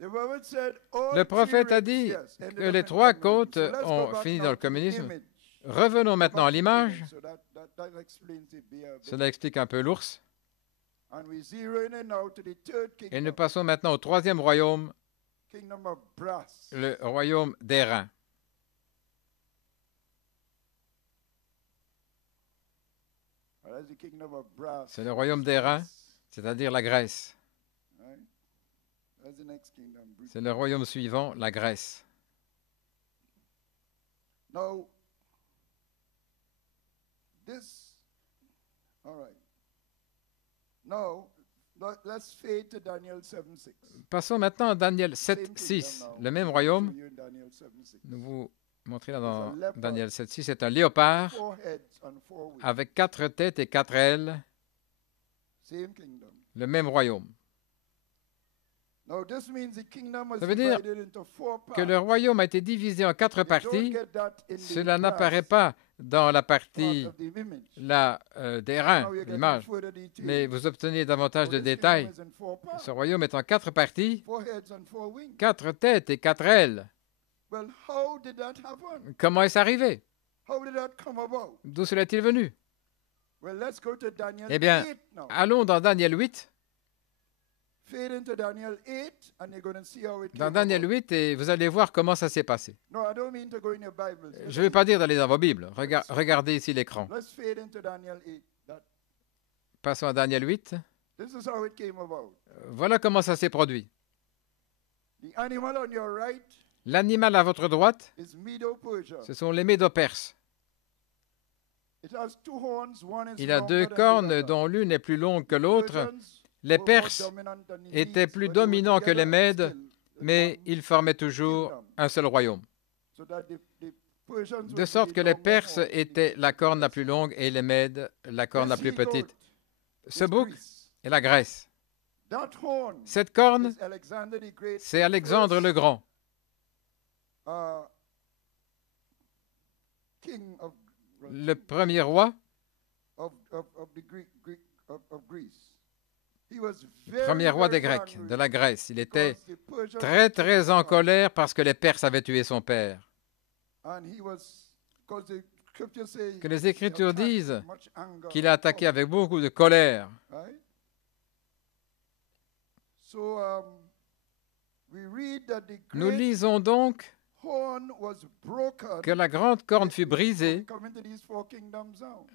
The prophet said, all Le prophète three a ribs, dit yes, ended que up les in trois communism. côtes So let's go ont back fini now dans le to the communisme. image. Revenons maintenant à Back to the l'image. image. So that explains it there a bit. Cela explique un peu l'ours. And we zeroing in now to the third Et nous kingdom, passons maintenant au troisième royaume, kingdom of brass. le royaume d'airain. That's the kingdom of brass. C'est le royaume d'airain, c'est-à-dire la Grèce. Right? That's the next kingdom. C'est le royaume suivant, la Grèce. Now, this, all right. Now, let's fade to Daniel 7:6. Passons maintenant à Daniel Same 7, kingdom 6. now. Le même Show royaume, you in Daniel 7:6. nous vous montrons là dans It's a leopard. Daniel 7, 6, c'est un léopard 4 heads and 4 wings. avec 4 têtes et 4 ailes, Same kingdom. le même royaume. Now, this means the kingdom was Ça veut dire divided into 4 parts. Que le royaume a été divisé en 4 You don't parties. get that in the Cela brass n'apparaît pas dans la part partie of the image. là, d'airain, Now you're getting l'image, further detail. mais vous obtenez davantage So de this détails. kingdom is in 4 parts. Ce royaume est en 4 parties, 4 heads and 4 wings. 4 têtes et 4 ailes. Well, how did that happen? Comment est-ce arrivé? How did that come about? D'où cela est-il venu? Well, let's go to Daniel Eh bien, 8 now. allons dans Daniel 8. Fade into Daniel 8, and you're going to see how it Dans came Daniel about. 8, et vous allez voir comment ça s'est passé. No, I don't mean to go in your Bibles. Je ne veux pas dire d'aller dans vos Bibles. Regardez ici l'écran. Let's fade into Daniel 8. Passons à Daniel 8. This is how it came about. Voilà comment ça s'est produit. The animal on your right L'animal à votre droite, is Medo-Persia. ce sont les Médo-Perses. It has 2 horns. One is Il a longer 2 than the cornes, other. dont l'une est plus longue que l'autre. Persians Les were more Perses dominant than the étaient Medes, plus but they were dominants que les together Mèdes, still in mais one, ils formaient toujours un seul royaume. so that the Persians De would sorte be que the les longer Perses horn. étaient la corne la plus longue et les Mèdes la corne la This plus he-goat petite. is Ce bouc Greece. est la Grèce. That horn Cette corne, is Alexander the Great c'est Alexandre le Grand, king of le premier roi, premier roi des Grecs, de la Grèce. Il était très, très en colère parce que les Perses avaient tué son père. Que les Écritures disent qu'il a attaqué avec beaucoup de colère. Nous lisons donc que la grande corne fut brisée.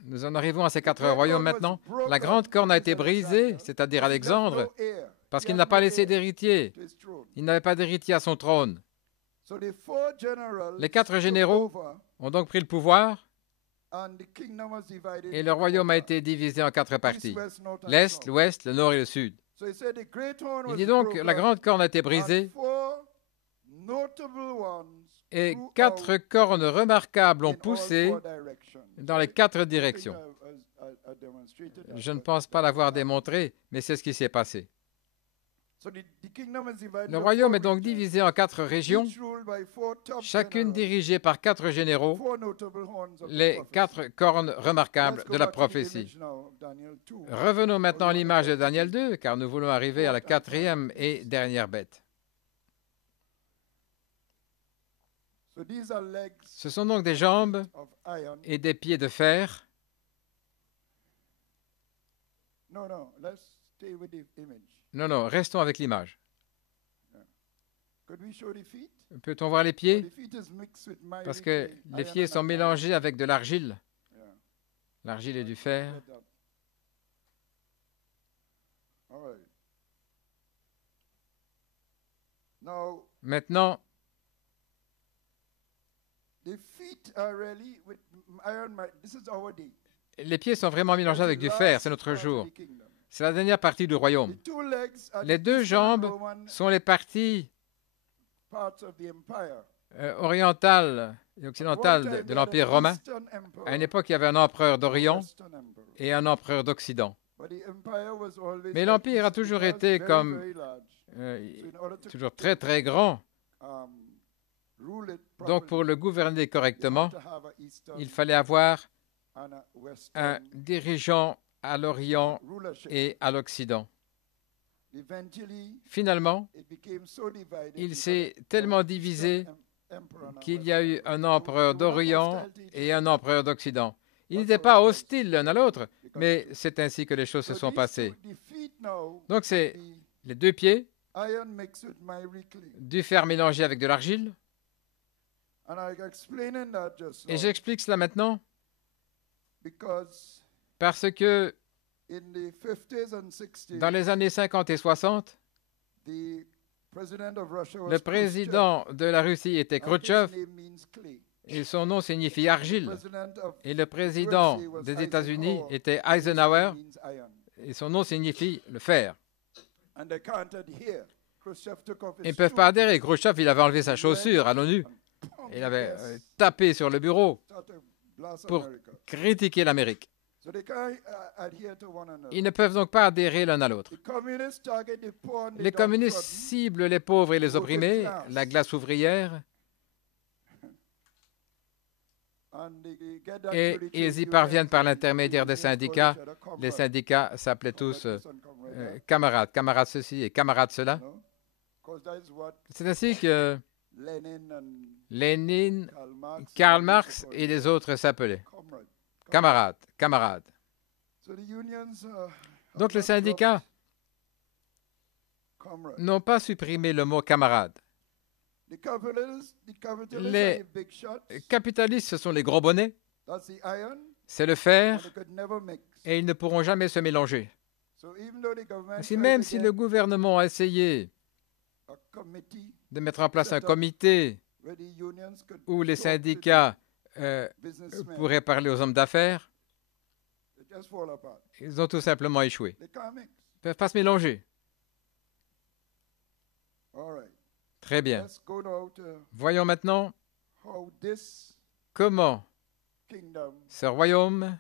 Nous en arrivons à ces 4 royaumes maintenant. La grande corne a été brisée, c'est-à-dire Alexandre, parce qu'il n'a pas laissé d'héritier. Il n'avait pas d'héritier à son trône. Les 4 généraux ont donc pris le pouvoir et le royaume a été divisé en 4 parties. L'Est, l'Ouest, le Nord et le Sud. Il dit donc que la grande corne a été brisée et 4 cornes remarquables ont poussé dans les 4 directions. Je ne pense pas l'avoir démontré, mais c'est ce qui s'est passé. Le royaume est donc divisé en 4 régions, chacune dirigée par 4 généraux, les 4 cornes remarquables de la prophétie. Revenons maintenant à l'image de Daniel 2, car nous voulons arriver à la 4e et dernière bête. Ce sont donc des jambes et des pieds de fer. Non, restons avec l'image. Peut-on voir les pieds? Parce que les pieds sont mélangés avec de l'argile. L'argile et du fer. Maintenant, les pieds sont vraiment mélangés avec du fer, c'est notre jour. C'est la dernière partie du royaume. Les 2 jambes sont les parties orientales et occidentales de l'Empire romain. À une époque, il y avait un empereur d'Orient et un empereur d'Occident. Mais l'Empire a toujours été comme toujours très très grand. Donc pour le gouverner correctement, il fallait avoir un dirigeant à l'Orient et à l'Occident. Finalement, il s'est tellement divisé qu'il y a eu un empereur d'Orient et un empereur d'Occident. Ils n'étaient pas hostiles l'un à l'autre, mais c'est ainsi que les choses se sont passées. Donc c'est les 2 pieds, du fer mélangé avec de l'argile. Et j'explique cela maintenant parce que dans les années 50 et 60, le président de la Russie était Khrouchtchev et son nom signifie argile. Et le président des États-Unis était Eisenhower et son nom signifie le fer. Ils ne peuvent pas adhérer. Khrouchtchev, il avait enlevé sa chaussure à l'ONU. Il avait tapé sur le bureau pour critiquer l'Amérique. Ils ne peuvent donc pas adhérer l'un à l'autre. Les communistes ciblent les pauvres et les opprimés, la classe ouvrière, et ils y parviennent par l'intermédiaire des syndicats. Les syndicats s'appelaient tous camarades, camarades ceci et camarades cela. C'est ainsi que Lénine, Karl Marx et les autres s'appelaient camarades, camarades. Donc les syndicats n'ont pas supprimé le mot camarade. Les capitalistes, ce sont les gros bonnets, c'est le fer, et ils ne pourront jamais se mélanger. Même si le gouvernement a essayé de mettre en place un comité où les syndicats pourraient parler aux hommes d'affaires, ils ont tout simplement échoué. Ils ne peuvent pas se mélanger. Très bien. Voyons maintenant comment ce royaume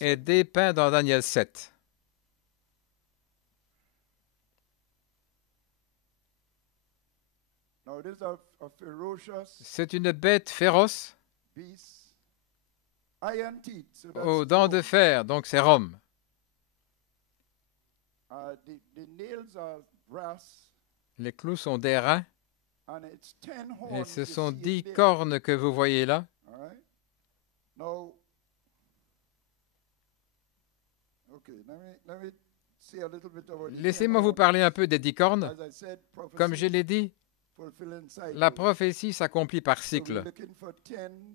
est dépeint dans Daniel 7. C'est une bête féroce aux dents de fer, donc c'est Rome. Les clous sont d'airain et ce sont 10 cornes que vous voyez là. Laissez-moi vous parler un peu des 10 cornes. Comme je l'ai dit, la prophétie s'accomplit par cycle.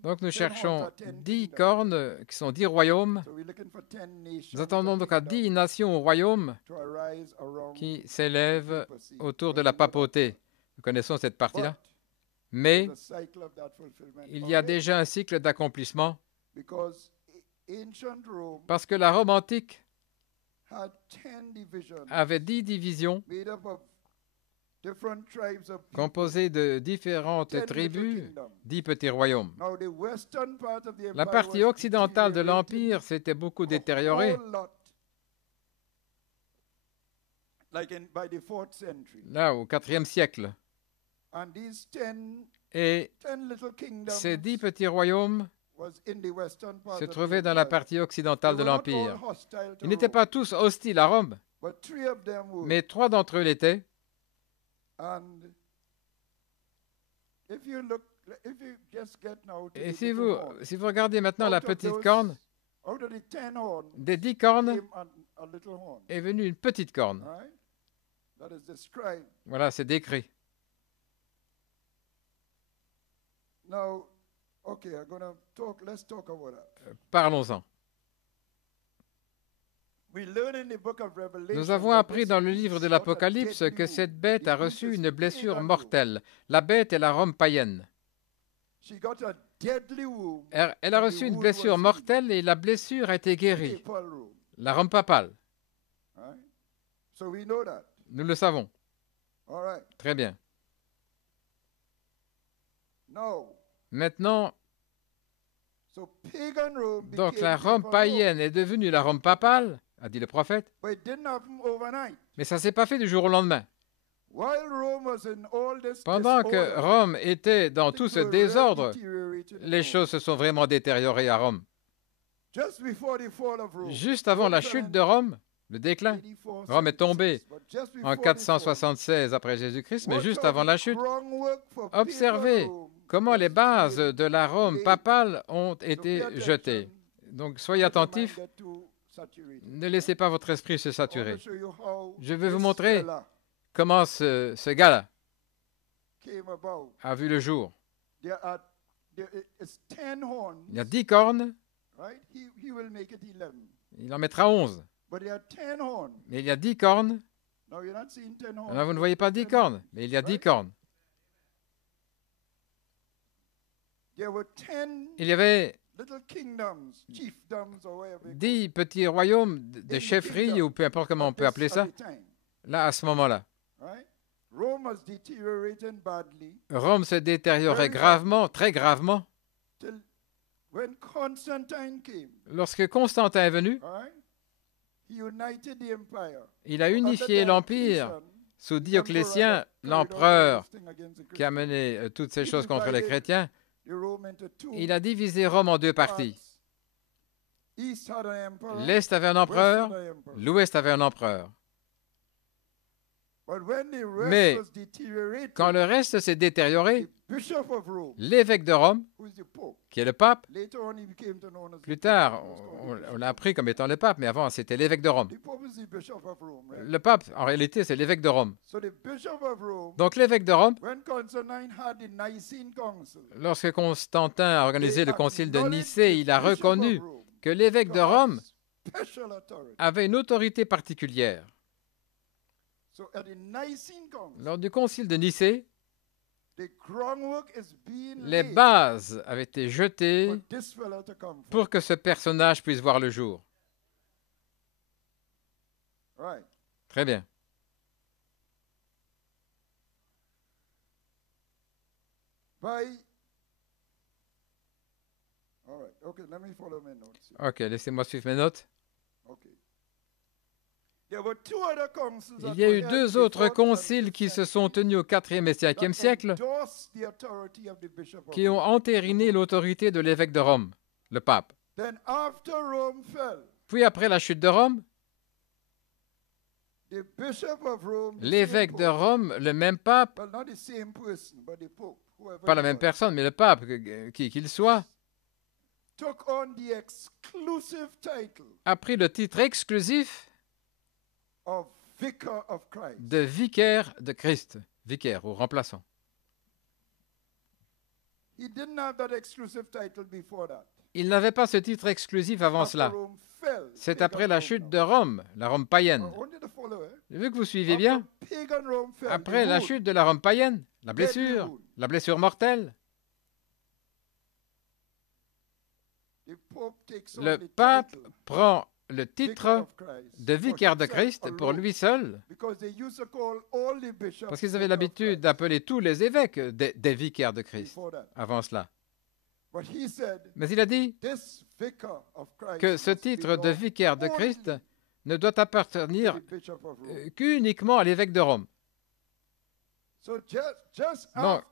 Donc nous cherchons 10 cornes qui sont 10 royaumes. Nous attendons donc à 10 nations au royaume qui s'élèvent autour de la papauté. Nous connaissons cette partie-là. Mais il y a déjà un cycle d'accomplissement parce que la Rome antique avait 10 divisions composées de différentes tribus, 10 petits royaumes. La partie occidentale de l'Empire s'était beaucoup détériorée. Là, au IVe siècle. Et ces 10 petits royaumes se trouvaient dans la partie occidentale de l'Empire. Ils n'étaient pas tous hostiles à Rome, mais 3 d'entre eux l'étaient. Et si vous regardez maintenant la petite corne, des 10 cornes est venue une petite corne. Voilà, c'est décrit. Parlons-en. Nous avons appris dans le livre de l'Apocalypse que cette bête a reçu une blessure mortelle. La bête est la Rome païenne. Elle a reçu une blessure mortelle et la blessure a été guérie. La Rome papale. Nous le savons. Très bien. Maintenant, donc la Rome païenne est devenue la Rome papale, a dit le prophète, mais ça ne s'est pas fait du jour au lendemain. Pendant que Rome était dans tout ce désordre, les choses se sont vraiment détériorées à Rome. Juste avant la chute de Rome, le déclin, Rome est tombée en 476 après Jésus-Christ, mais juste avant la chute, observez comment les bases de la Rome papale ont été jetées. Donc soyez attentifs, ne laissez pas votre esprit se saturer. Je vais vous montrer comment ce gars-là a vu le jour. Il y a 10 cornes, il en mettra 11. Mais il y a 10 cornes. Alors vous ne voyez pas 10 cornes, mais il y a 10 cornes. Il y avait 10 petits royaumes de chefferies, ou peu importe comment on peut appeler ça, là, à ce moment-là. Rome se détériorait gravement, très gravement. Lorsque Constantin est venu, il a unifié l'Empire sous Dioclétien, l'empereur qui a mené toutes ces choses contre les chrétiens. Il a divisé Rome en 2 parties. L'Est avait un empereur, l'Ouest avait un empereur. Mais quand le reste s'est détérioré, l'évêque de Rome, qui est le pape, plus tard, on l'a appris comme étant le pape, mais avant, c'était l'évêque de Rome. Le pape, en réalité, c'est l'évêque de Rome. Donc l'évêque de Rome, lorsque Constantin a organisé le concile de Nicée, il a reconnu que l'évêque de Rome avait une autorité particulière. Lors du concile de Nicée, les bases avaient été jetées pour que ce personnage puisse voir le jour. Très bien. Ok, laissez-moi suivre mes notes. Il y a eu deux autres conciles qui se sont tenus au IVe et Ve siècle qui ont entériné l'autorité de l'évêque de Rome, le pape. Puis après la chute de Rome, l'évêque de Rome, le même pape, pas la même personne, mais le pape, qui qu'il soit, a pris le titre exclusif de vicaire de Christ, vicaire ou remplaçant. Il n'avait pas ce titre exclusif avant cela. C'est après la chute de Rome, la Rome païenne. Vu que vous suivez bien, après la chute de la Rome païenne, la blessure mortelle, le pape prend le titre de vicaire de Christ pour lui seul, parce qu'ils avaient l'habitude d'appeler tous les évêques des vicaires de Christ avant cela. Mais il a dit que ce titre de vicaire de Christ ne doit appartenir qu'uniquement à l'évêque de Rome. Donc,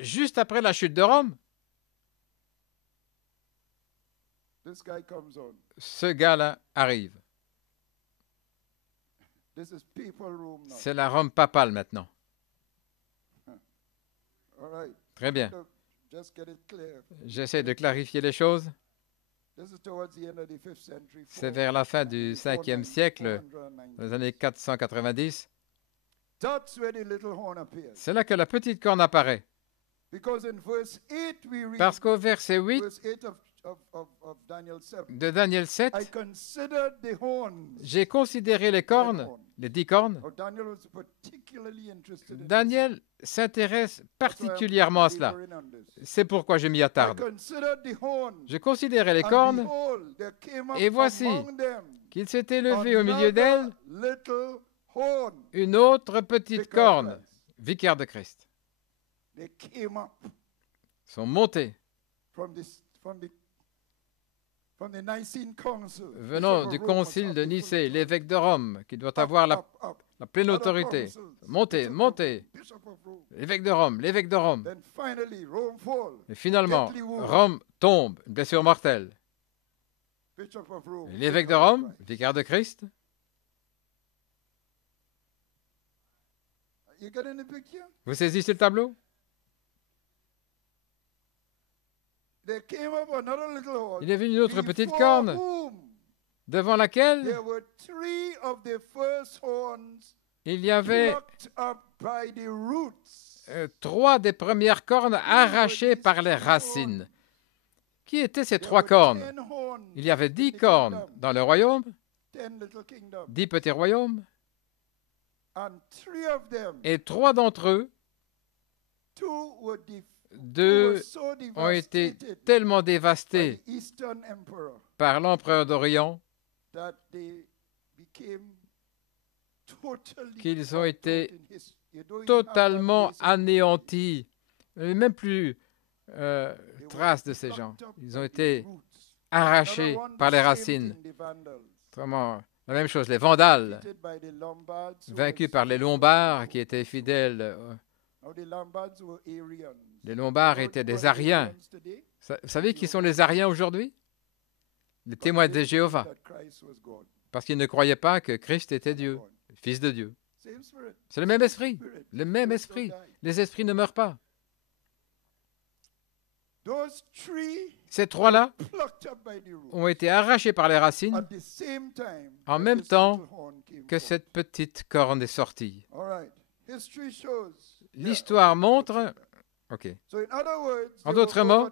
juste après la chute de Rome, ce gars-là arrive. C'est la Rome papale maintenant. Très bien. J'essaie de clarifier les choses. C'est vers la fin du 5e siècle, dans les années 490. C'est là que la petite corne apparaît. Parce qu'au verset 8 de Daniel 7, j'ai considéré les cornes, les 10 cornes. Daniel s'intéresse particulièrement à cela. C'est pourquoi je m'y attarde. Je considérais les cornes, et voici qu'il s'est élevé au milieu d'elles une autre petite corne, vicaire de Christ. Sont montés venant du concile de Nicée, l'évêque de Rome, qui doit avoir la pleine autorité. Montez, l'évêque de Rome. Et finalement, Rome tombe, une blessure mortelle. L'évêque de Rome, vicaire de Christ. Vous saisissez le tableau? Il est venu une autre petite corne devant laquelle il y avait 3 des premières cornes arrachées par les racines. Qui étaient ces 3 cornes? Il y avait 10 cornes dans le royaume, 10 petits royaumes, et 3 d'entre eux, 2 ont été tellement dévastés par l'empereur d'Orient qu'ils ont été totalement anéantis. Il n'y a même plus trace de ces gens. Ils ont été arrachés par les racines. Vraiment, la même chose, les Vandales, vaincus par les Lombards qui étaient fidèles. Les Lombards étaient des Ariens. Vous savez qui sont les Ariens aujourd'hui? Les témoins de Jéhovah. Parce qu'ils ne croyaient pas que Christ était Dieu, Fils de Dieu. C'est le même esprit. Le même esprit. Les esprits ne meurent pas. Ces 3-là ont été arrachés par les racines en même temps que cette petite corne est sortie. L'histoire montre... En d'autres mots,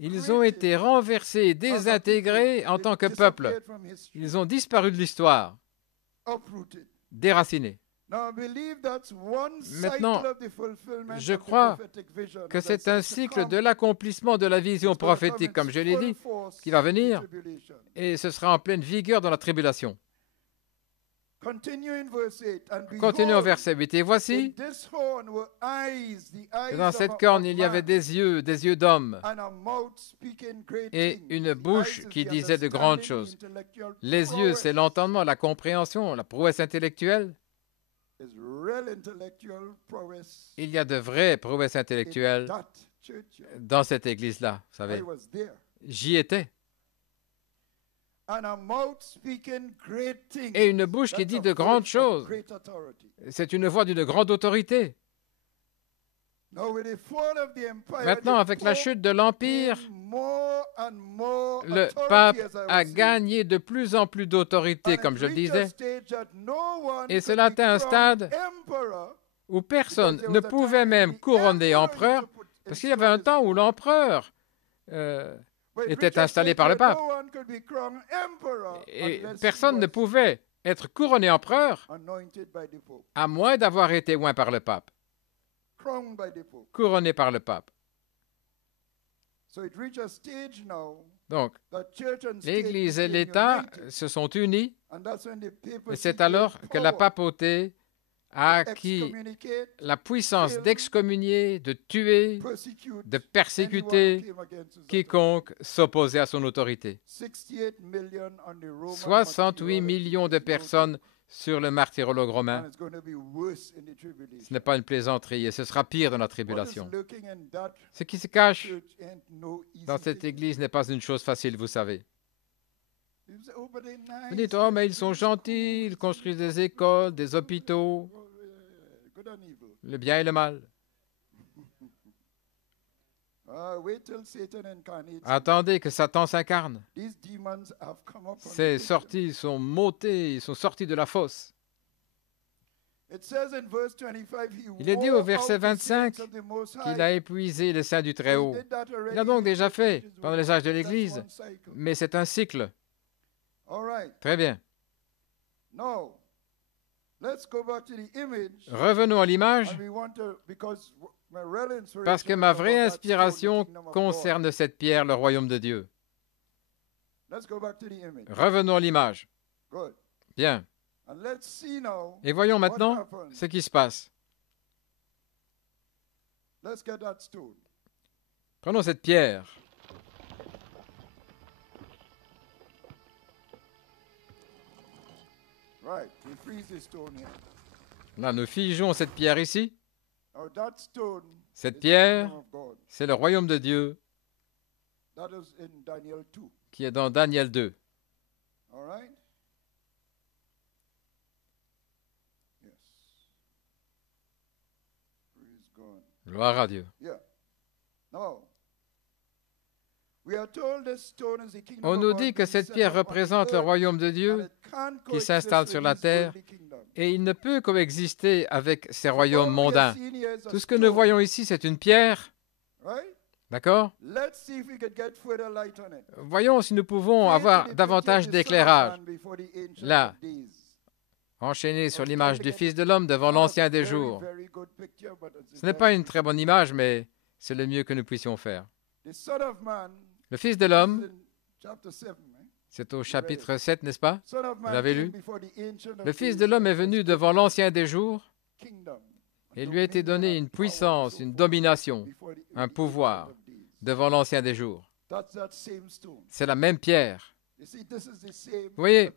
ils ont été renversés et désintégrés en tant que peuple. Ils ont disparu de l'histoire, déracinés. Maintenant, je crois que c'est un cycle de l'accomplissement de la vision prophétique, comme je l'ai dit, qui va venir, et ce sera en pleine vigueur dans la tribulation. Continuons au verset 8. Et voici que dans cette corne, il y avait des yeux d'homme, et une bouche qui disait de grandes choses. Les yeux, c'est l'entendement, la compréhension, la prouesse intellectuelle. Il y a de vraies prouesses intellectuelles dans cette église-là, vous savez. J'y étais. Et une bouche qui dit de grandes choses. C'est une voix d'une grande autorité. Maintenant, avec la chute de l'Empire, le pape a gagné de plus en plus d'autorité, comme je le disais, et cela atteint un stade où personne ne pouvait même couronner empereur, parce qu'il y avait un temps où l'empereur était installé par le pape. Et personne ne pouvait être couronné empereur à moins d'avoir été oint par le pape. Couronné par le pape. Donc, l'Église et l'État se sont unis, et c'est alors que la papauté a acquis la puissance d'excommunier, de tuer, de persécuter quiconque s'opposait à son autorité. 68 millions de personnes sur le martyrologe romain. Ce n'est pas une plaisanterie, et ce sera pire dans la tribulation. Ce qui se cache dans cette église n'est pas une chose facile, vous savez. Vous dites, oh, mais ils sont gentils, ils construisent des écoles, des hôpitaux, le bien et le mal. Attendez que Satan s'incarne. Ces sorties sont montés, ils sont sortis de la fosse. Il est dit au verset 25 qu'il a épuisé le sein du Très-Haut. Il a donc déjà fait pendant les âges de l'Église, mais c'est un cycle. Très bien. Revenons à l'image, parce que ma vraie inspiration concerne cette pierre, le royaume de Dieu. Revenons à l'image. Bien. Et voyons maintenant ce qui se passe. Prenons cette pierre. Là, nous figeons cette pierre ici. Cette pierre, c'est le royaume de Dieu qui est dans Daniel 2. Gloire à Dieu. On nous dit que cette pierre représente le royaume de Dieu qui s'installe sur la terre, et il ne peut coexister avec ces royaumes mondains. Tout ce que nous voyons ici, c'est une pierre. D'accord? Voyons si nous pouvons avoir davantage d'éclairage. Là, enchaîné sur l'image du Fils de l'homme devant l'Ancien des jours. Ce n'est pas une très bonne image, mais c'est le mieux que nous puissions faire. Le Fils de l'homme, c'est au chapitre 7, n'est-ce pas? Vous l'avez lu? Le Fils de l'homme est venu devant l'Ancien des jours et lui a été donné une puissance, une domination, un pouvoir devant l'Ancien des jours. C'est la même pierre. Vous voyez,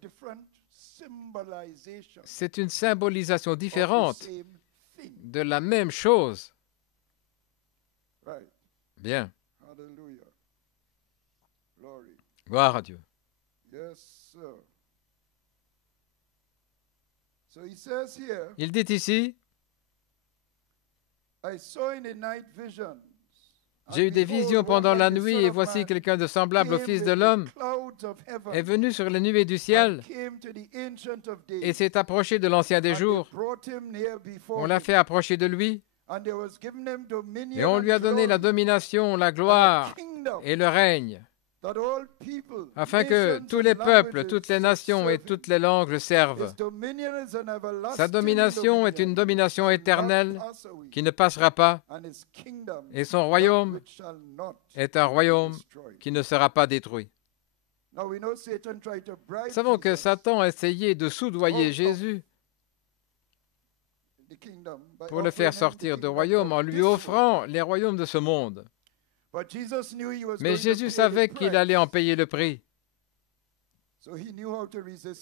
c'est une symbolisation différente de la même chose. Bien. Gloire à Dieu. Il dit ici, j'ai eu des visions pendant la nuit, et voici quelqu'un de semblable au Fils de l'homme est venu sur les nuées du ciel et s'est approché de l'Ancien des jours. On l'a fait approcher de lui, et on lui a donné la domination, la gloire et le règne, afin que tous les peuples, toutes les nations et toutes les langues le servent. Sa domination est une domination éternelle qui ne passera pas, et son royaume est un royaume qui ne sera pas détruit. Nous savons que Satan a essayé de soudoyer Jésus pour le faire sortir du royaume en lui offrant les royaumes de ce monde. Mais Jésus savait qu'il allait en payer le prix.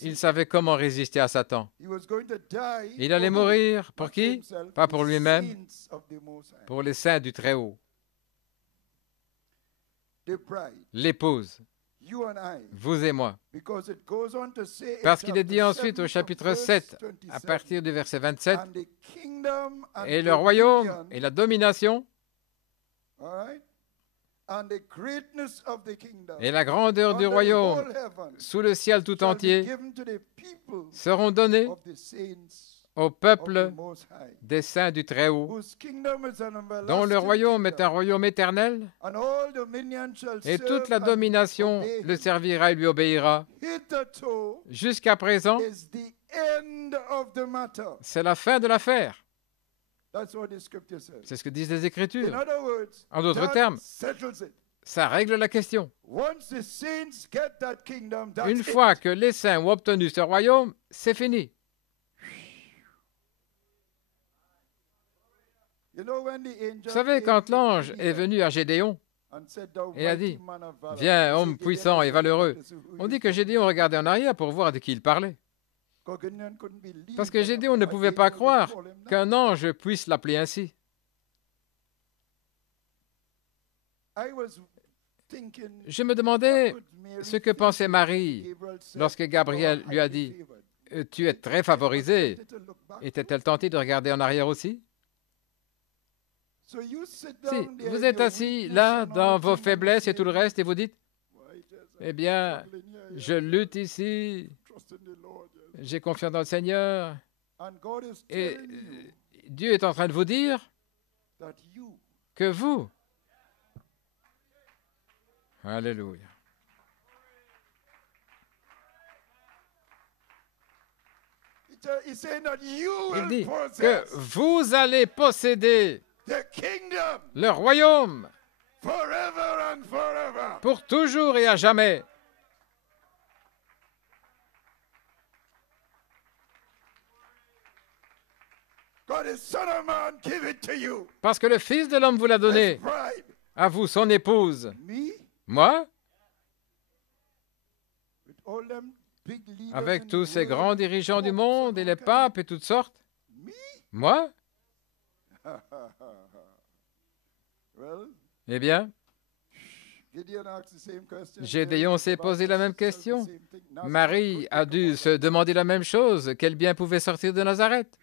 Il savait comment résister à Satan. Il allait mourir pour qui? Pas pour lui-même, pour les saints du Très-Haut. L'épouse, vous et moi. Parce qu'il est dit ensuite au chapitre 7, à partir du verset 27, « Et le royaume et la domination et la grandeur du royaume sous le ciel tout entier seront donnés au peuple des saints du Très-Haut, dont le royaume est un royaume éternel, et toute la domination le servira et lui obéira. Jusqu'à présent, c'est la fin de l'affaire. C'est ce que disent les Écritures. En d'autres termes, ça règle la question. Une fois que les saints ont obtenu ce royaume, c'est fini. Vous savez, quand l'ange est venu à Gédéon et a dit « Viens, homme puissant et valeureux », on dit que Gédéon regardait en arrière pour voir de qui il parlait. Parce que Gédéon ne pouvait pas croire qu'un ange puisse l'appeler ainsi. Je me demandais ce que pensait Marie lorsque Gabriel lui a dit « Tu es très favorisé ». Était-elle tentée de regarder en arrière aussi? Si vous êtes assis là, dans vos faiblesses et tout le reste, et vous dites « Eh bien, je lutte ici, j'ai confiance dans le Seigneur. » Et Dieu est en train de vous dire que vous, alléluia, il dit que vous allez posséder le royaume pour toujours et à jamais. Parce que le Fils de l'homme vous l'a donné, à vous, son épouse. Moi, avec tous ces grands dirigeants du monde et les papes et toutes sortes. Moi? Eh bien, Gédéon s'est posé la même question. Marie a dû se demander la même chose. Quel bien pouvait sortir de Nazareth?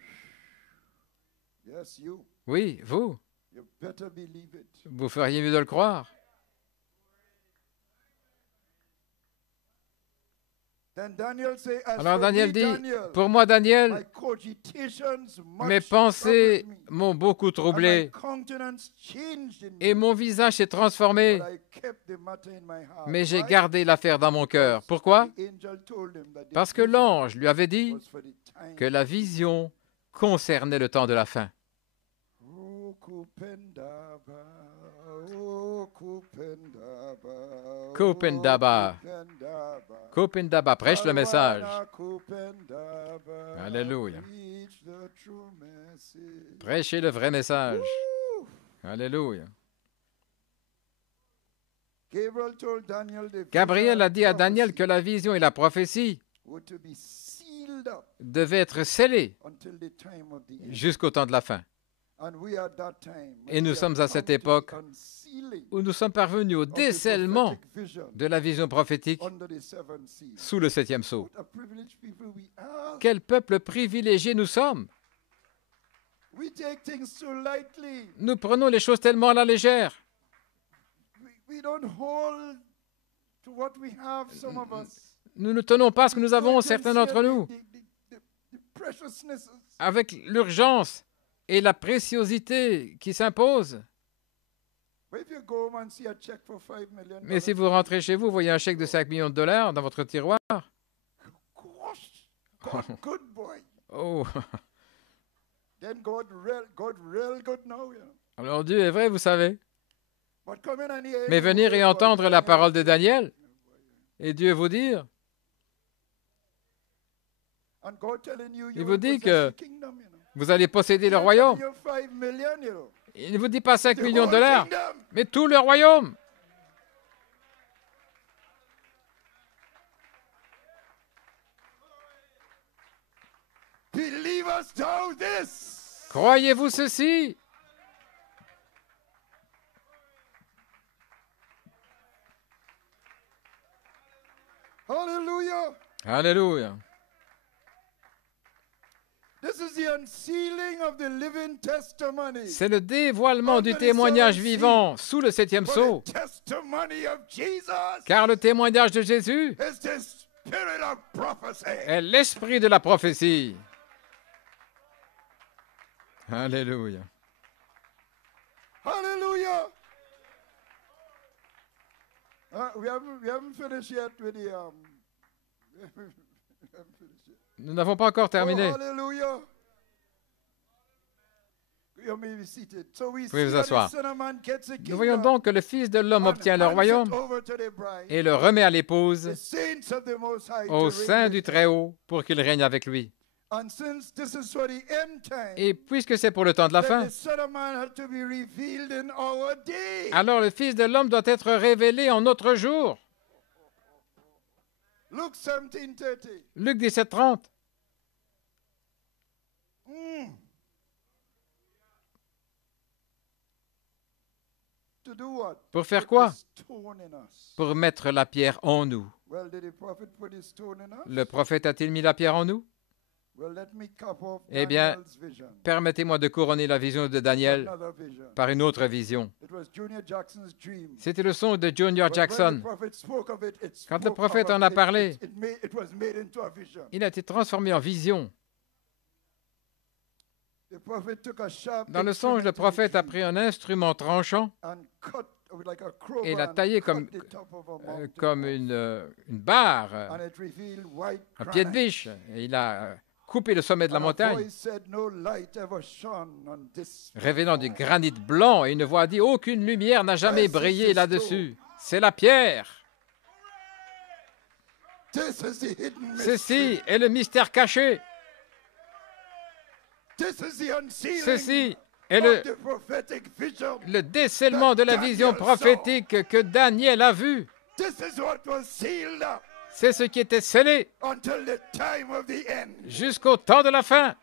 Oui, vous. Vous feriez mieux de le croire. Alors Daniel dit, pour moi Daniel, mes pensées m'ont beaucoup troublé et mon visage s'est transformé, mais j'ai gardé l'affaire dans mon cœur. Pourquoi? Parce que l'ange lui avait dit que la vision concernait le temps de la fin. Kupendaba. Kupendaba prêche le message. Alléluia. Prêchez le vrai message. Alléluia. Gabriel a dit à Daniel que la vision et la prophétie devaient être scellées jusqu'au temps de la fin. Et nous sommes à cette époque où nous sommes parvenus au décèlement de la vision prophétique sous le 7e sceau. Quel peuple privilégié nous sommes! Nous prenons les choses tellement à la légère. Nous ne tenons pas à ce que nous avons, certains d'entre nous, avec l'urgence et la préciosité qui s'impose. Mais si vous rentrez chez vous, vous voyez un chèque de 5 millions de dollars dans votre tiroir. Oh. Alors Dieu est vrai, vous savez. Mais venir et entendre la parole de Daniel, et Dieu vous dire, il vous dit que vous allez posséder le royaume. Il ne vous dit pas 5 millions de dollars, mais tout le royaume. Croyez-vous ceci? Hallelujah. Alléluia. C'est le dévoilement du témoignage vivant sous le 7e sceau. Car le témoignage de Jésus est l'esprit de la prophétie. Alléluia. Hallelujah. We haven't finished yet with the Nous n'avons pas encore terminé. Oh, hallelujah. You may be seated. So we Vous pouvez see vous that asseoir. the Son of Man gets a Nous voyons kingdom donc que le Fils de l'homme obtient le and hands royaume it over to the bride, et le remet à the l'épouse saints of the Most High, au to sein reign du with him. Très-Haut pour qu'il règne avec lui. And since this is for the end time, Et puisque c'est pour le temps de la then fin, the Son of Man had to be revealed in our day. alors le Fils de l'homme doit être révélé en notre jour. Luke 17:30. Luc 17:30. To do what? Pour faire Put quoi? the stone in us. Pour mettre la pierre en nous. Well, did the prophet put his stone in us? Le prophète a-t-il mis la pierre en nous? Well, let me cap off Eh bien, Daniel's vision. permettez-moi de couronner la vision de Daniel Another vision. par une autre vision. It was Junior Jackson's dream. C'était le son de Junior But when Jackson. the prophet spoke of it, it Quand le spoke prophète of en a it, parlé, it was made into a vision. il a été transformé en vision. The prophet took a sharp Dans le songe, le instrument prophète in a the pris un instrument tranchant dream and cut with like a crowbar et l'a and taillé cut comme, the top of a mountain comme off. une barre, And it revealed white un pied de granite. biche. Et il a coupé le sommet de la And a montagne, voice said, "No light ever shone on this révélant du granit blanc. Et une voix a dit, aucune lumière n'a jamais brillé là-dessus. C'est la pierre. This is the hidden Ceci mystery. est le mystère caché. This is the unsealing Ceci est of the prophetic vision. le décèlement de la vision prophétique que Daniel a vue. This is what was sealed up C'est ce qui était scellé until the time of the end. jusqu'au temps de la fin.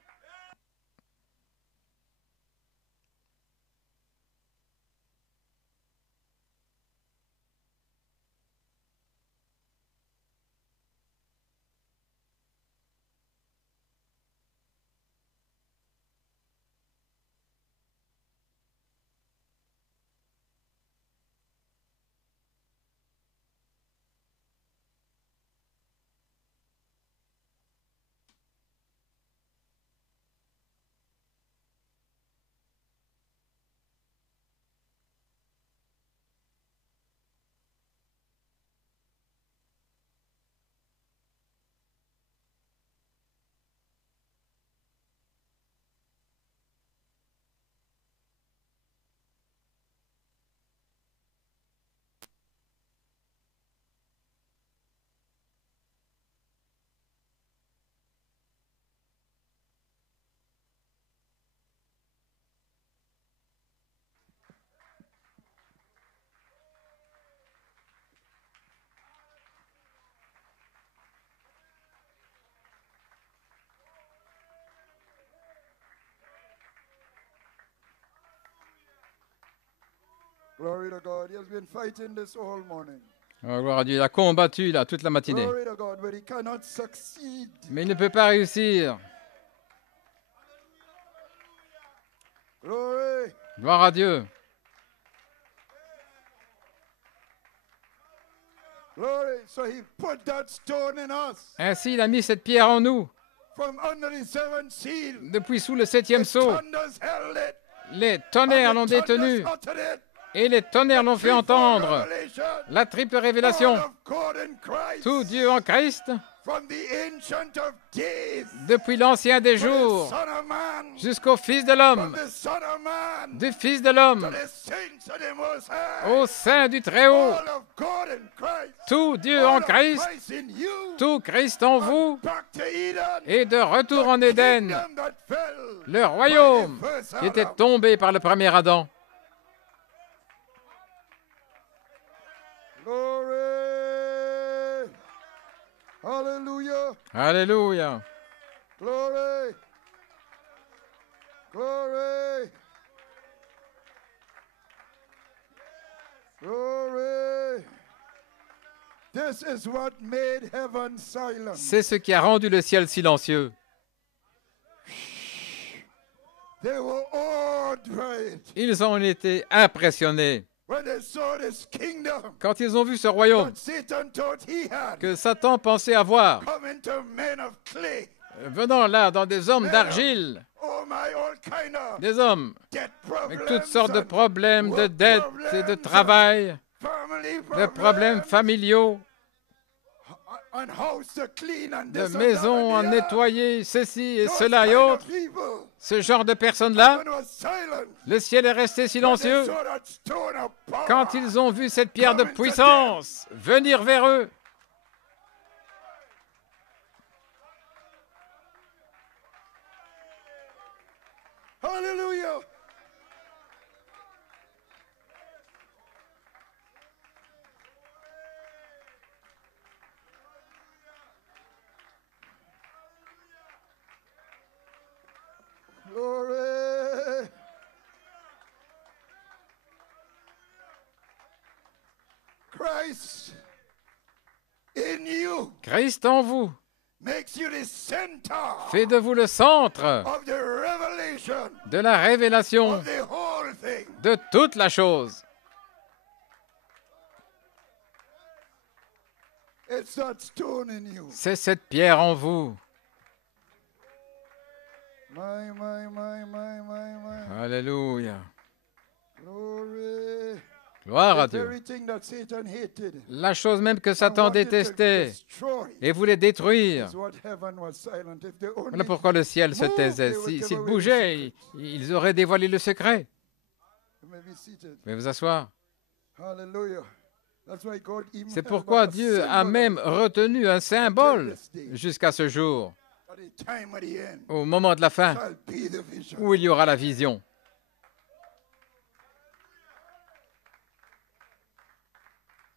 Glory to God. He has been fighting this all morning. Oh, gloire à Dieu, il a combattu là toute la matinée. Glory to God, but he cannot succeed. Mais il ne peut pas réussir. Glory. Gloire à Dieu. Glory. So he put that stone in us Ainsi, il a mis cette pierre en nous. from under the seventh seal. Depuis sous le 7e sceau, Thunders held it. les tonnerres And l'ont the détenu thunders uttered it. et les tonnerres l'ont fait entendre. Revelation. La triple révélation. All of God in Christ. Tout Dieu en Christ, From the ancient of days. depuis l'ancien des To the jours Son of Man. jusqu'au Fils de From l'homme, the Son of Man. du Fils de To l'homme, the saints of the Most High. au sein du Très-Haut. All of tout Dieu en Christ, tout Christ en vous, et de retour en Éden, le royaume qui était tombé par le premier Adam. Hallelujah. Alléluia. Glory. Glory. Glory. This is what made heaven silent. C'est ce qui a rendu le ciel silencieux. They were awed by it. Ils ont été impressionnés When they saw this kingdom quand ils ont vu ce royaume that Satan thought he had que Satan pensait avoir, come into men of clay. venant là dans des hommes d'argile, Oh my, all kind of des hommes debt avec problems toutes sortes de and problèmes de work dette et de problems travail, family de problèmes familiaux, and house to clean and de this and maisons that à and the other. nettoyer, ceci et Those cela et kind of autres. people. Ce genre de personnes-là, Heaven was silent. le ciel est resté When silencieux they saw that stone of power. quand ils ont vu cette pierre de puissance venir vers eux. Hallelujah. Glory. Christ in you Christ en vous makes you the center fait de vous le centre of the revelation de la révélation of the whole thing. de toute la chose. It's that stone in you. C'est cette pierre en vous. My, my, my, my, my, my. Alléluia. Glory. Gloire à The Dieu. very thing that Satan hated La chose même que and Satan wanted to détestait destroy et voulait détruire. is what heaven was silent. If they only Voilà pourquoi le ciel se moved, taisait. they would give S'ils away the bougeaient, secret. ils auraient dévoilé le secret. You may be seated. Vous pouvez vous asseoir. Hallelujah. That's why God even C'est held pourquoi back a Dieu a symbol of même it retenu un symbole jusqu'à ce jour, at the time of the end au moment de la fin, shall be the vision. où il y aura la vision.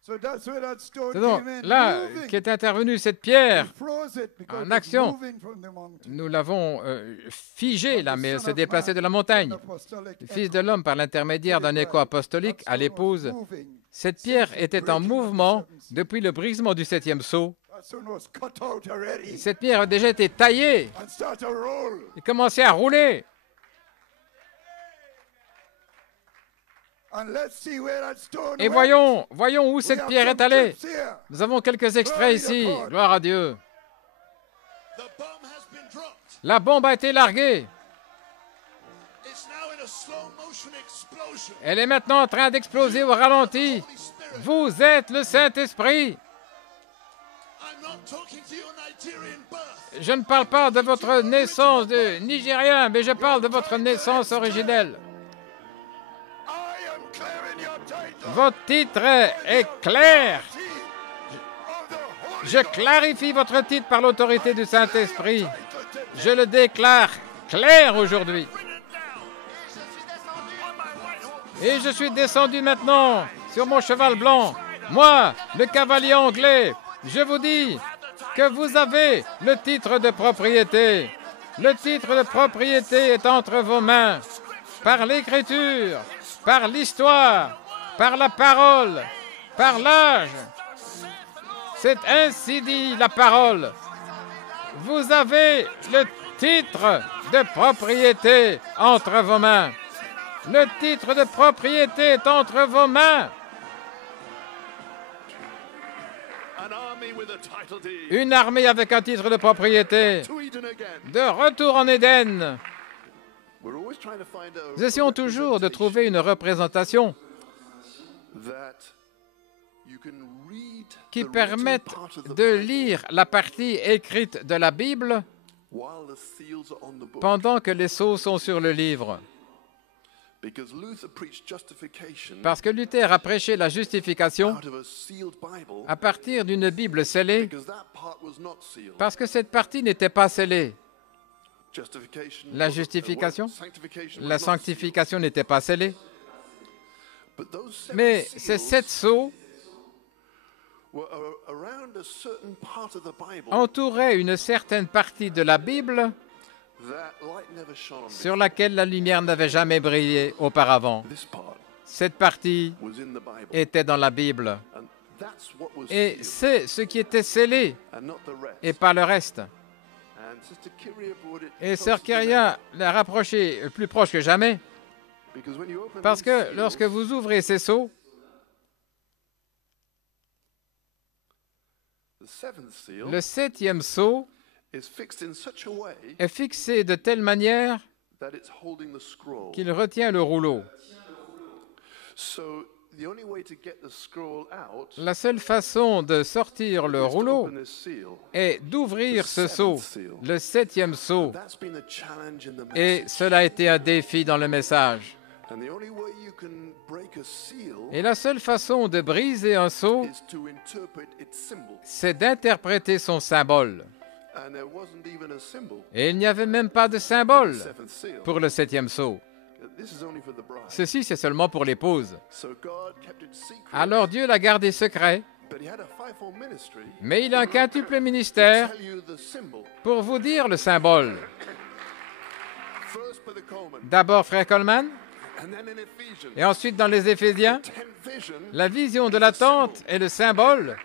So that's where that stone C'est donc came in, là moving. qu'est intervenue cette pierre. He froze it because en it was action. moving from the mountain. Nous l'avons figée là, mais elle se Son of déplaçait Man, de la montagne. an apostolic Le Fils echo. de l'homme, par l'intermédiaire d'un écho apostolique à l'épouse, cette pierre était en mouvement depuis le brisement du septième sceau. That stone was cut out already Cette pierre a déjà été taillée and start to roll. et commençait à rouler. And let's see where that stone Et went. voyons où We cette have pierre some est allée. clips here. Nous avons quelques extraits ici. Gloire à Dieu. The bomb has been dropped. La bombe a été larguée. It's now in a slow motion explosion. Elle est maintenant en train d'exploser au ralenti. Holy Spirit. Vous êtes le Saint-Esprit. I'm not talking to your Nigerian birth. Je ne parle pas de votre naissance de Nigérien, mais je parle de votre naissance originelle. I am clearing your title. Votre titre est clair. Of the Holy Je clarifie votre titre par l'autorité du Saint-Esprit. Je le déclare clair aujourd'hui. Et je suis descendu maintenant sur mon cheval blanc. Moi, le cavalier anglais, je vous dis que vous avez le titre de propriété. Le titre de propriété est entre vos mains. Par l'Écriture, par l'histoire, par la parole, par l'âge. C'est ainsi dit la parole. Vous avez le titre de propriété entre vos mains. Le titre de propriété est entre vos mains. An army with a title deed. Une armée avec un titre de propriété. To Eden again. De retour en Éden. We're always trying to find a Nous essayons toujours de trouver une représentation that you can read qui the written permette part of the de Bible lire la partie écrite de la Bible while the seals are on the book. pendant que les sceaux sont sur le livre. Parce que Luther a prêché la justification à partir d'une Bible scellée, parce que cette partie n'était pas scellée. La justification, la sanctification n'était pas scellée. Mais ces 7 sceaux entouraient une certaine partie de la Bible sur laquelle la lumière n'avait jamais brillé auparavant. Cette partie était dans la Bible. Et c'est ce qui était scellé et pas le reste. Et Sœur Kyria l'a rapproché plus proche que jamais, parce que lorsque vous ouvrez ces sceaux, le 7e sceau est fixé de telle manière qu'il retient le rouleau. La seule façon de sortir le rouleau est d'ouvrir ce sceau, le 7e sceau. Et cela a été un défi dans le message. Et la seule façon de briser un sceau, c'est d'interpréter son symbole. Et il n'y avait même pas de symbole pour le 7e sceau. Ceci, c'est seulement pour l'épouse. Alors Dieu l'a gardé secret, mais il a un quintuple ministère pour vous dire le symbole. D'abord, frère Coleman, et ensuite dans les Éphésiens, la vision de la tente est le symbole,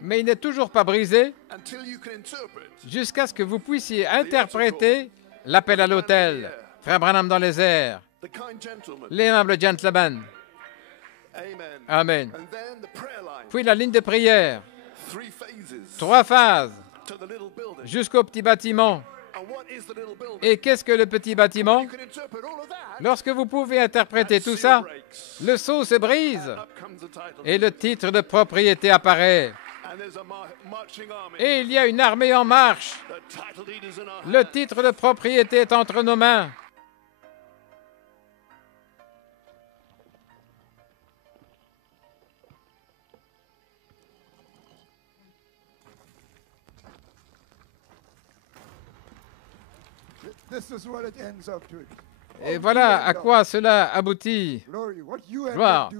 mais il n'est toujours pas brisé jusqu'à ce que vous puissiez interpréter l'appel à l'autel. Frère Branham dans les airs, l'aimable gentleman. Amen. Puis la ligne de prière. 3 phases jusqu'au petit bâtiment. Et qu'est-ce que le petit bâtiment? Lorsque vous pouvez interpréter tout ça, le sceau se brise et le titre de propriété apparaît. Et il y a une armée en marche. Le titre de propriété est entre nos mains. Et voilà à quoi cela aboutit. Gloire.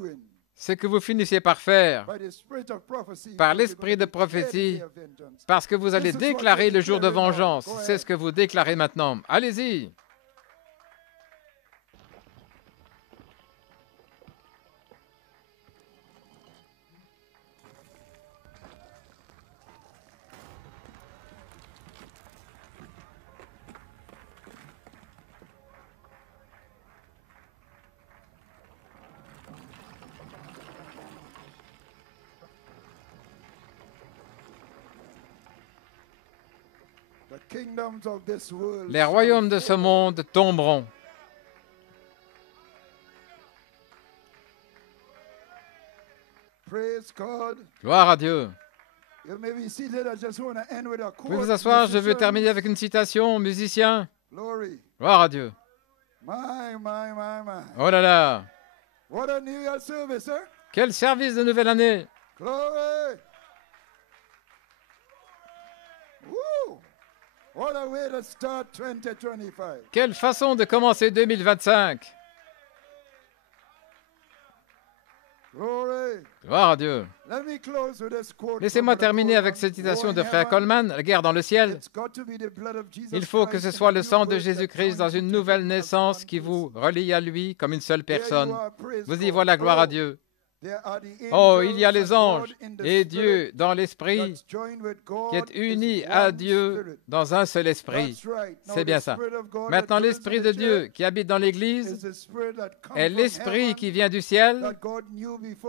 Ce que vous finissez par faire par l'esprit de prophétie, parce que vous allez déclarer le jour de vengeance. C'est ce que vous déclarez maintenant. Allez-y. Les royaumes de ce monde tomberont. Gloire à Dieu. Vous pouvez vous asseoir, je veux terminer avec une citation, musicien. Gloire à Dieu. Oh là là. Quel service de nouvelle année. Quelle façon de commencer 2025. Gloire à Dieu. Laissez-moi terminer avec cette citation de frère Coleman, La guerre dans le ciel. Il faut que ce soit le sang de Jésus-Christ dans une nouvelle naissance qui vous relie à lui comme une seule personne. Vous y voilà, gloire à Dieu. Oh, il y a les anges et Dieu dans l'esprit qui est uni à Dieu dans un seul esprit. C'est bien ça. Maintenant, l'esprit de Dieu qui habite dans l'Église est l'esprit qui vient du ciel,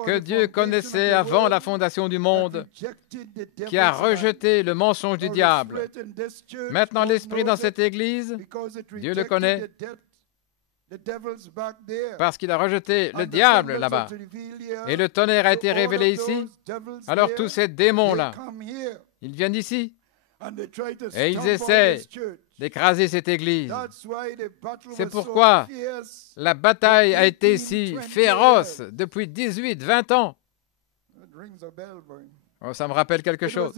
que Dieu connaissait avant la fondation du monde, qui a rejeté le mensonge du diable. Maintenant, l'esprit dans cette Église, Dieu le connaît, parce qu'il a rejeté le diable là-bas. Et le tonnerre a été révélé ici. Alors tous ces démons-là, ils viennent ici. Et ils essaient d'écraser cette Église. C'est pourquoi la bataille a été si féroce depuis 18, 20 ans. Oh, ça me rappelle quelque chose.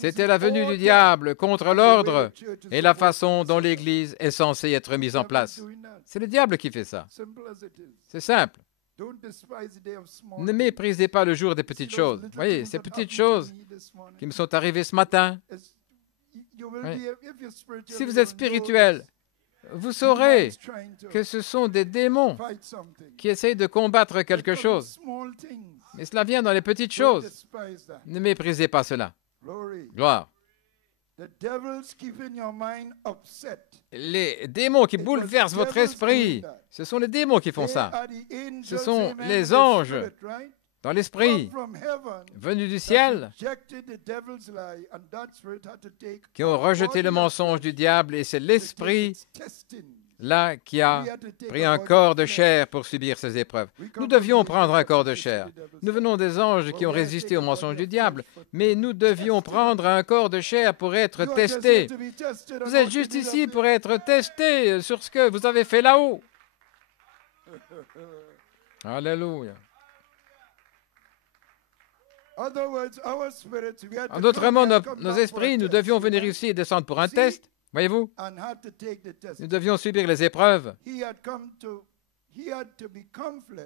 C'était la venue du diable contre l'ordre et la façon dont l'Église est censée être mise en place. C'est le diable qui fait ça. C'est simple. Ne méprisez pas le jour des petites choses. Vous voyez, ces petites choses qui me sont arrivées ce matin. Oui. Si vous êtes spirituel, vous saurez que ce sont des démons qui essayent de combattre quelque chose. Mais cela vient dans les petites choses. Ne méprisez pas cela. Gloire. Les démons qui bouleversent votre esprit, ce sont les démons qui font ça. Ce sont les anges dans l'esprit, venus du ciel, qui ont rejeté le mensonge du diable, et c'est l'esprit là qui a pris un corps de chair pour subir ces épreuves. Nous devions prendre un corps de chair. Nous venons des anges qui ont résisté au mensonge du diable, mais nous devions prendre un corps de chair pour être testés. Vous êtes juste ici pour être testés sur ce que vous avez fait là-haut. Alléluia. En d'autres mots, nos esprits, nous devions venir ici et descendre pour un test. Voyez-vous, nous devions subir les épreuves.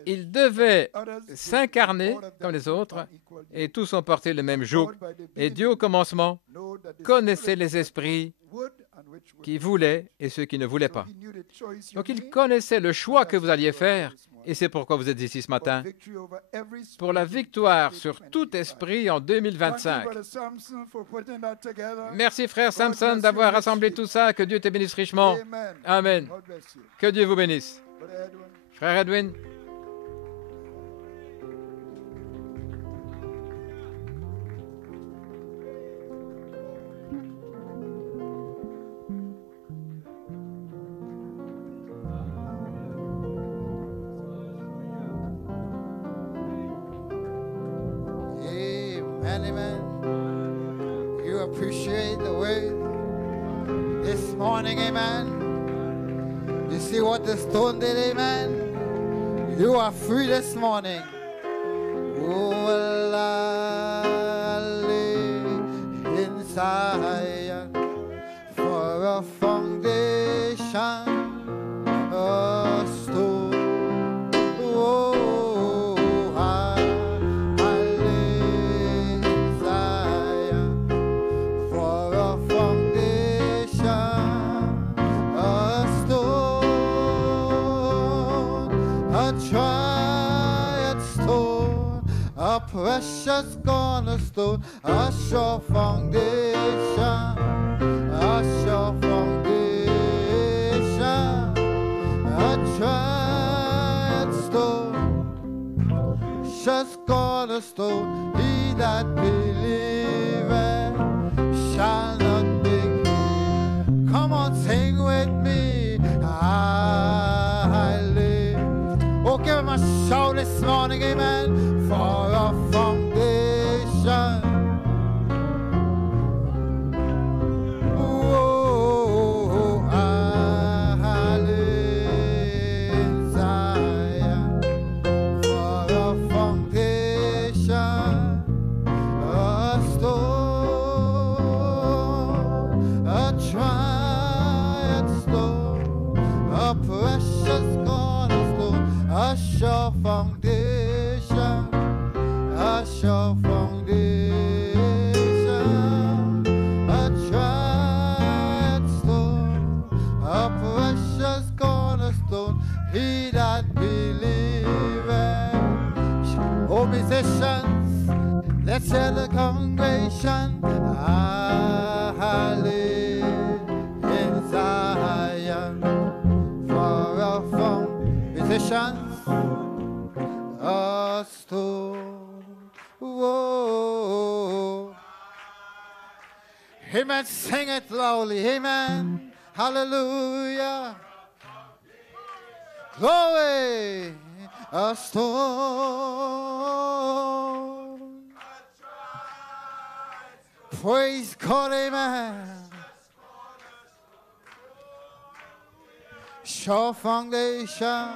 Il devait s'incarner comme les autres, et tous ont porté le même joug. Et Dieu, au commencement, connaissait les esprits qui voulaient et ceux qui ne voulaient pas. Donc, il connaissait le choix que vous alliez faire, et c'est pourquoi vous êtes ici ce matin, pour la victoire sur tout esprit en 2025. Merci, frère Samson, d'avoir rassemblé tout ça. Que Dieu te bénisse richement. Amen. Que Dieu vous bénisse. Frère Edwin. Amen. You appreciate the word this morning, amen. You see what the stone did, amen. You are free this morning. Oh, well, I live in Zion for a foundation, a stone. Precious cornerstone, a sure foundation, a sure foundation, a tried stone, precious cornerstone, he that believeth shall not be moved. Come on, sing with me, I live. Oh, give him a shout this morning, amen. For a foundation, oh, I live in Zion. For a foundation, a stone, a tried stone, a precious cornerstone, a sure foundation. A sure foundation, a tried stone, a precious cornerstone, he that believeth. Oh, musicians, let's hear the congregation. I live in Zion for a foundation, musicians, a stone. Whoa. Amen. Sing it loudly. Amen. Hallelujah. Glory. A stone. Praise God. Amen. sure foundation.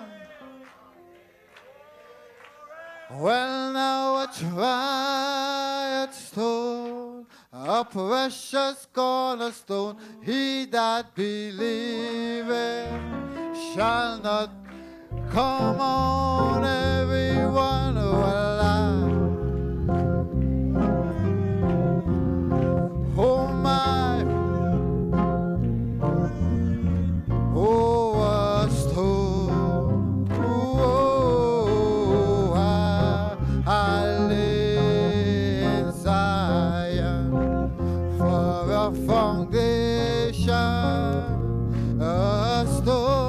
Well, now a tried stone, a precious cornerstone, he that believeth shall not come on everyone alive. Oh my, oh a stone, oh I lay in Zion for a foundation, a stone,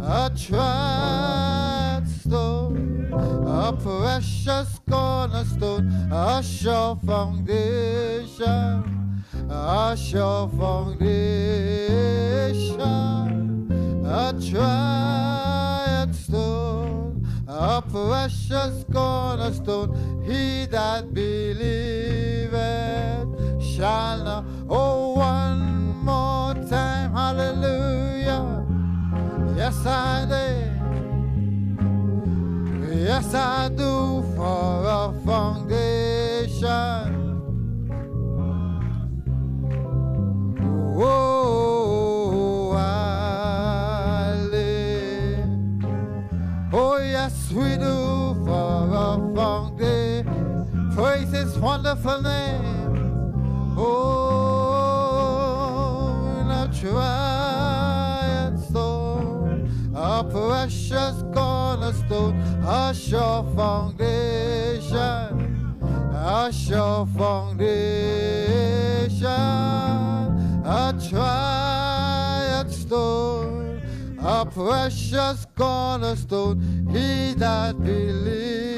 a tried stone, a precious cornerstone, a sure foundation, a sure foundation, a tried stone, a precious cornerstone, he that believeth shall not. Oh, one more time, hallelujah. Yes, I did. Yes, I do, for a foundation. Oh, I live. Oh, yes, we do, for a foundation. Praise His wonderful name. Oh, in a tried stone, a precious cornerstone, a sure foundation, a sure foundation, a tried stone, a precious cornerstone, he that believes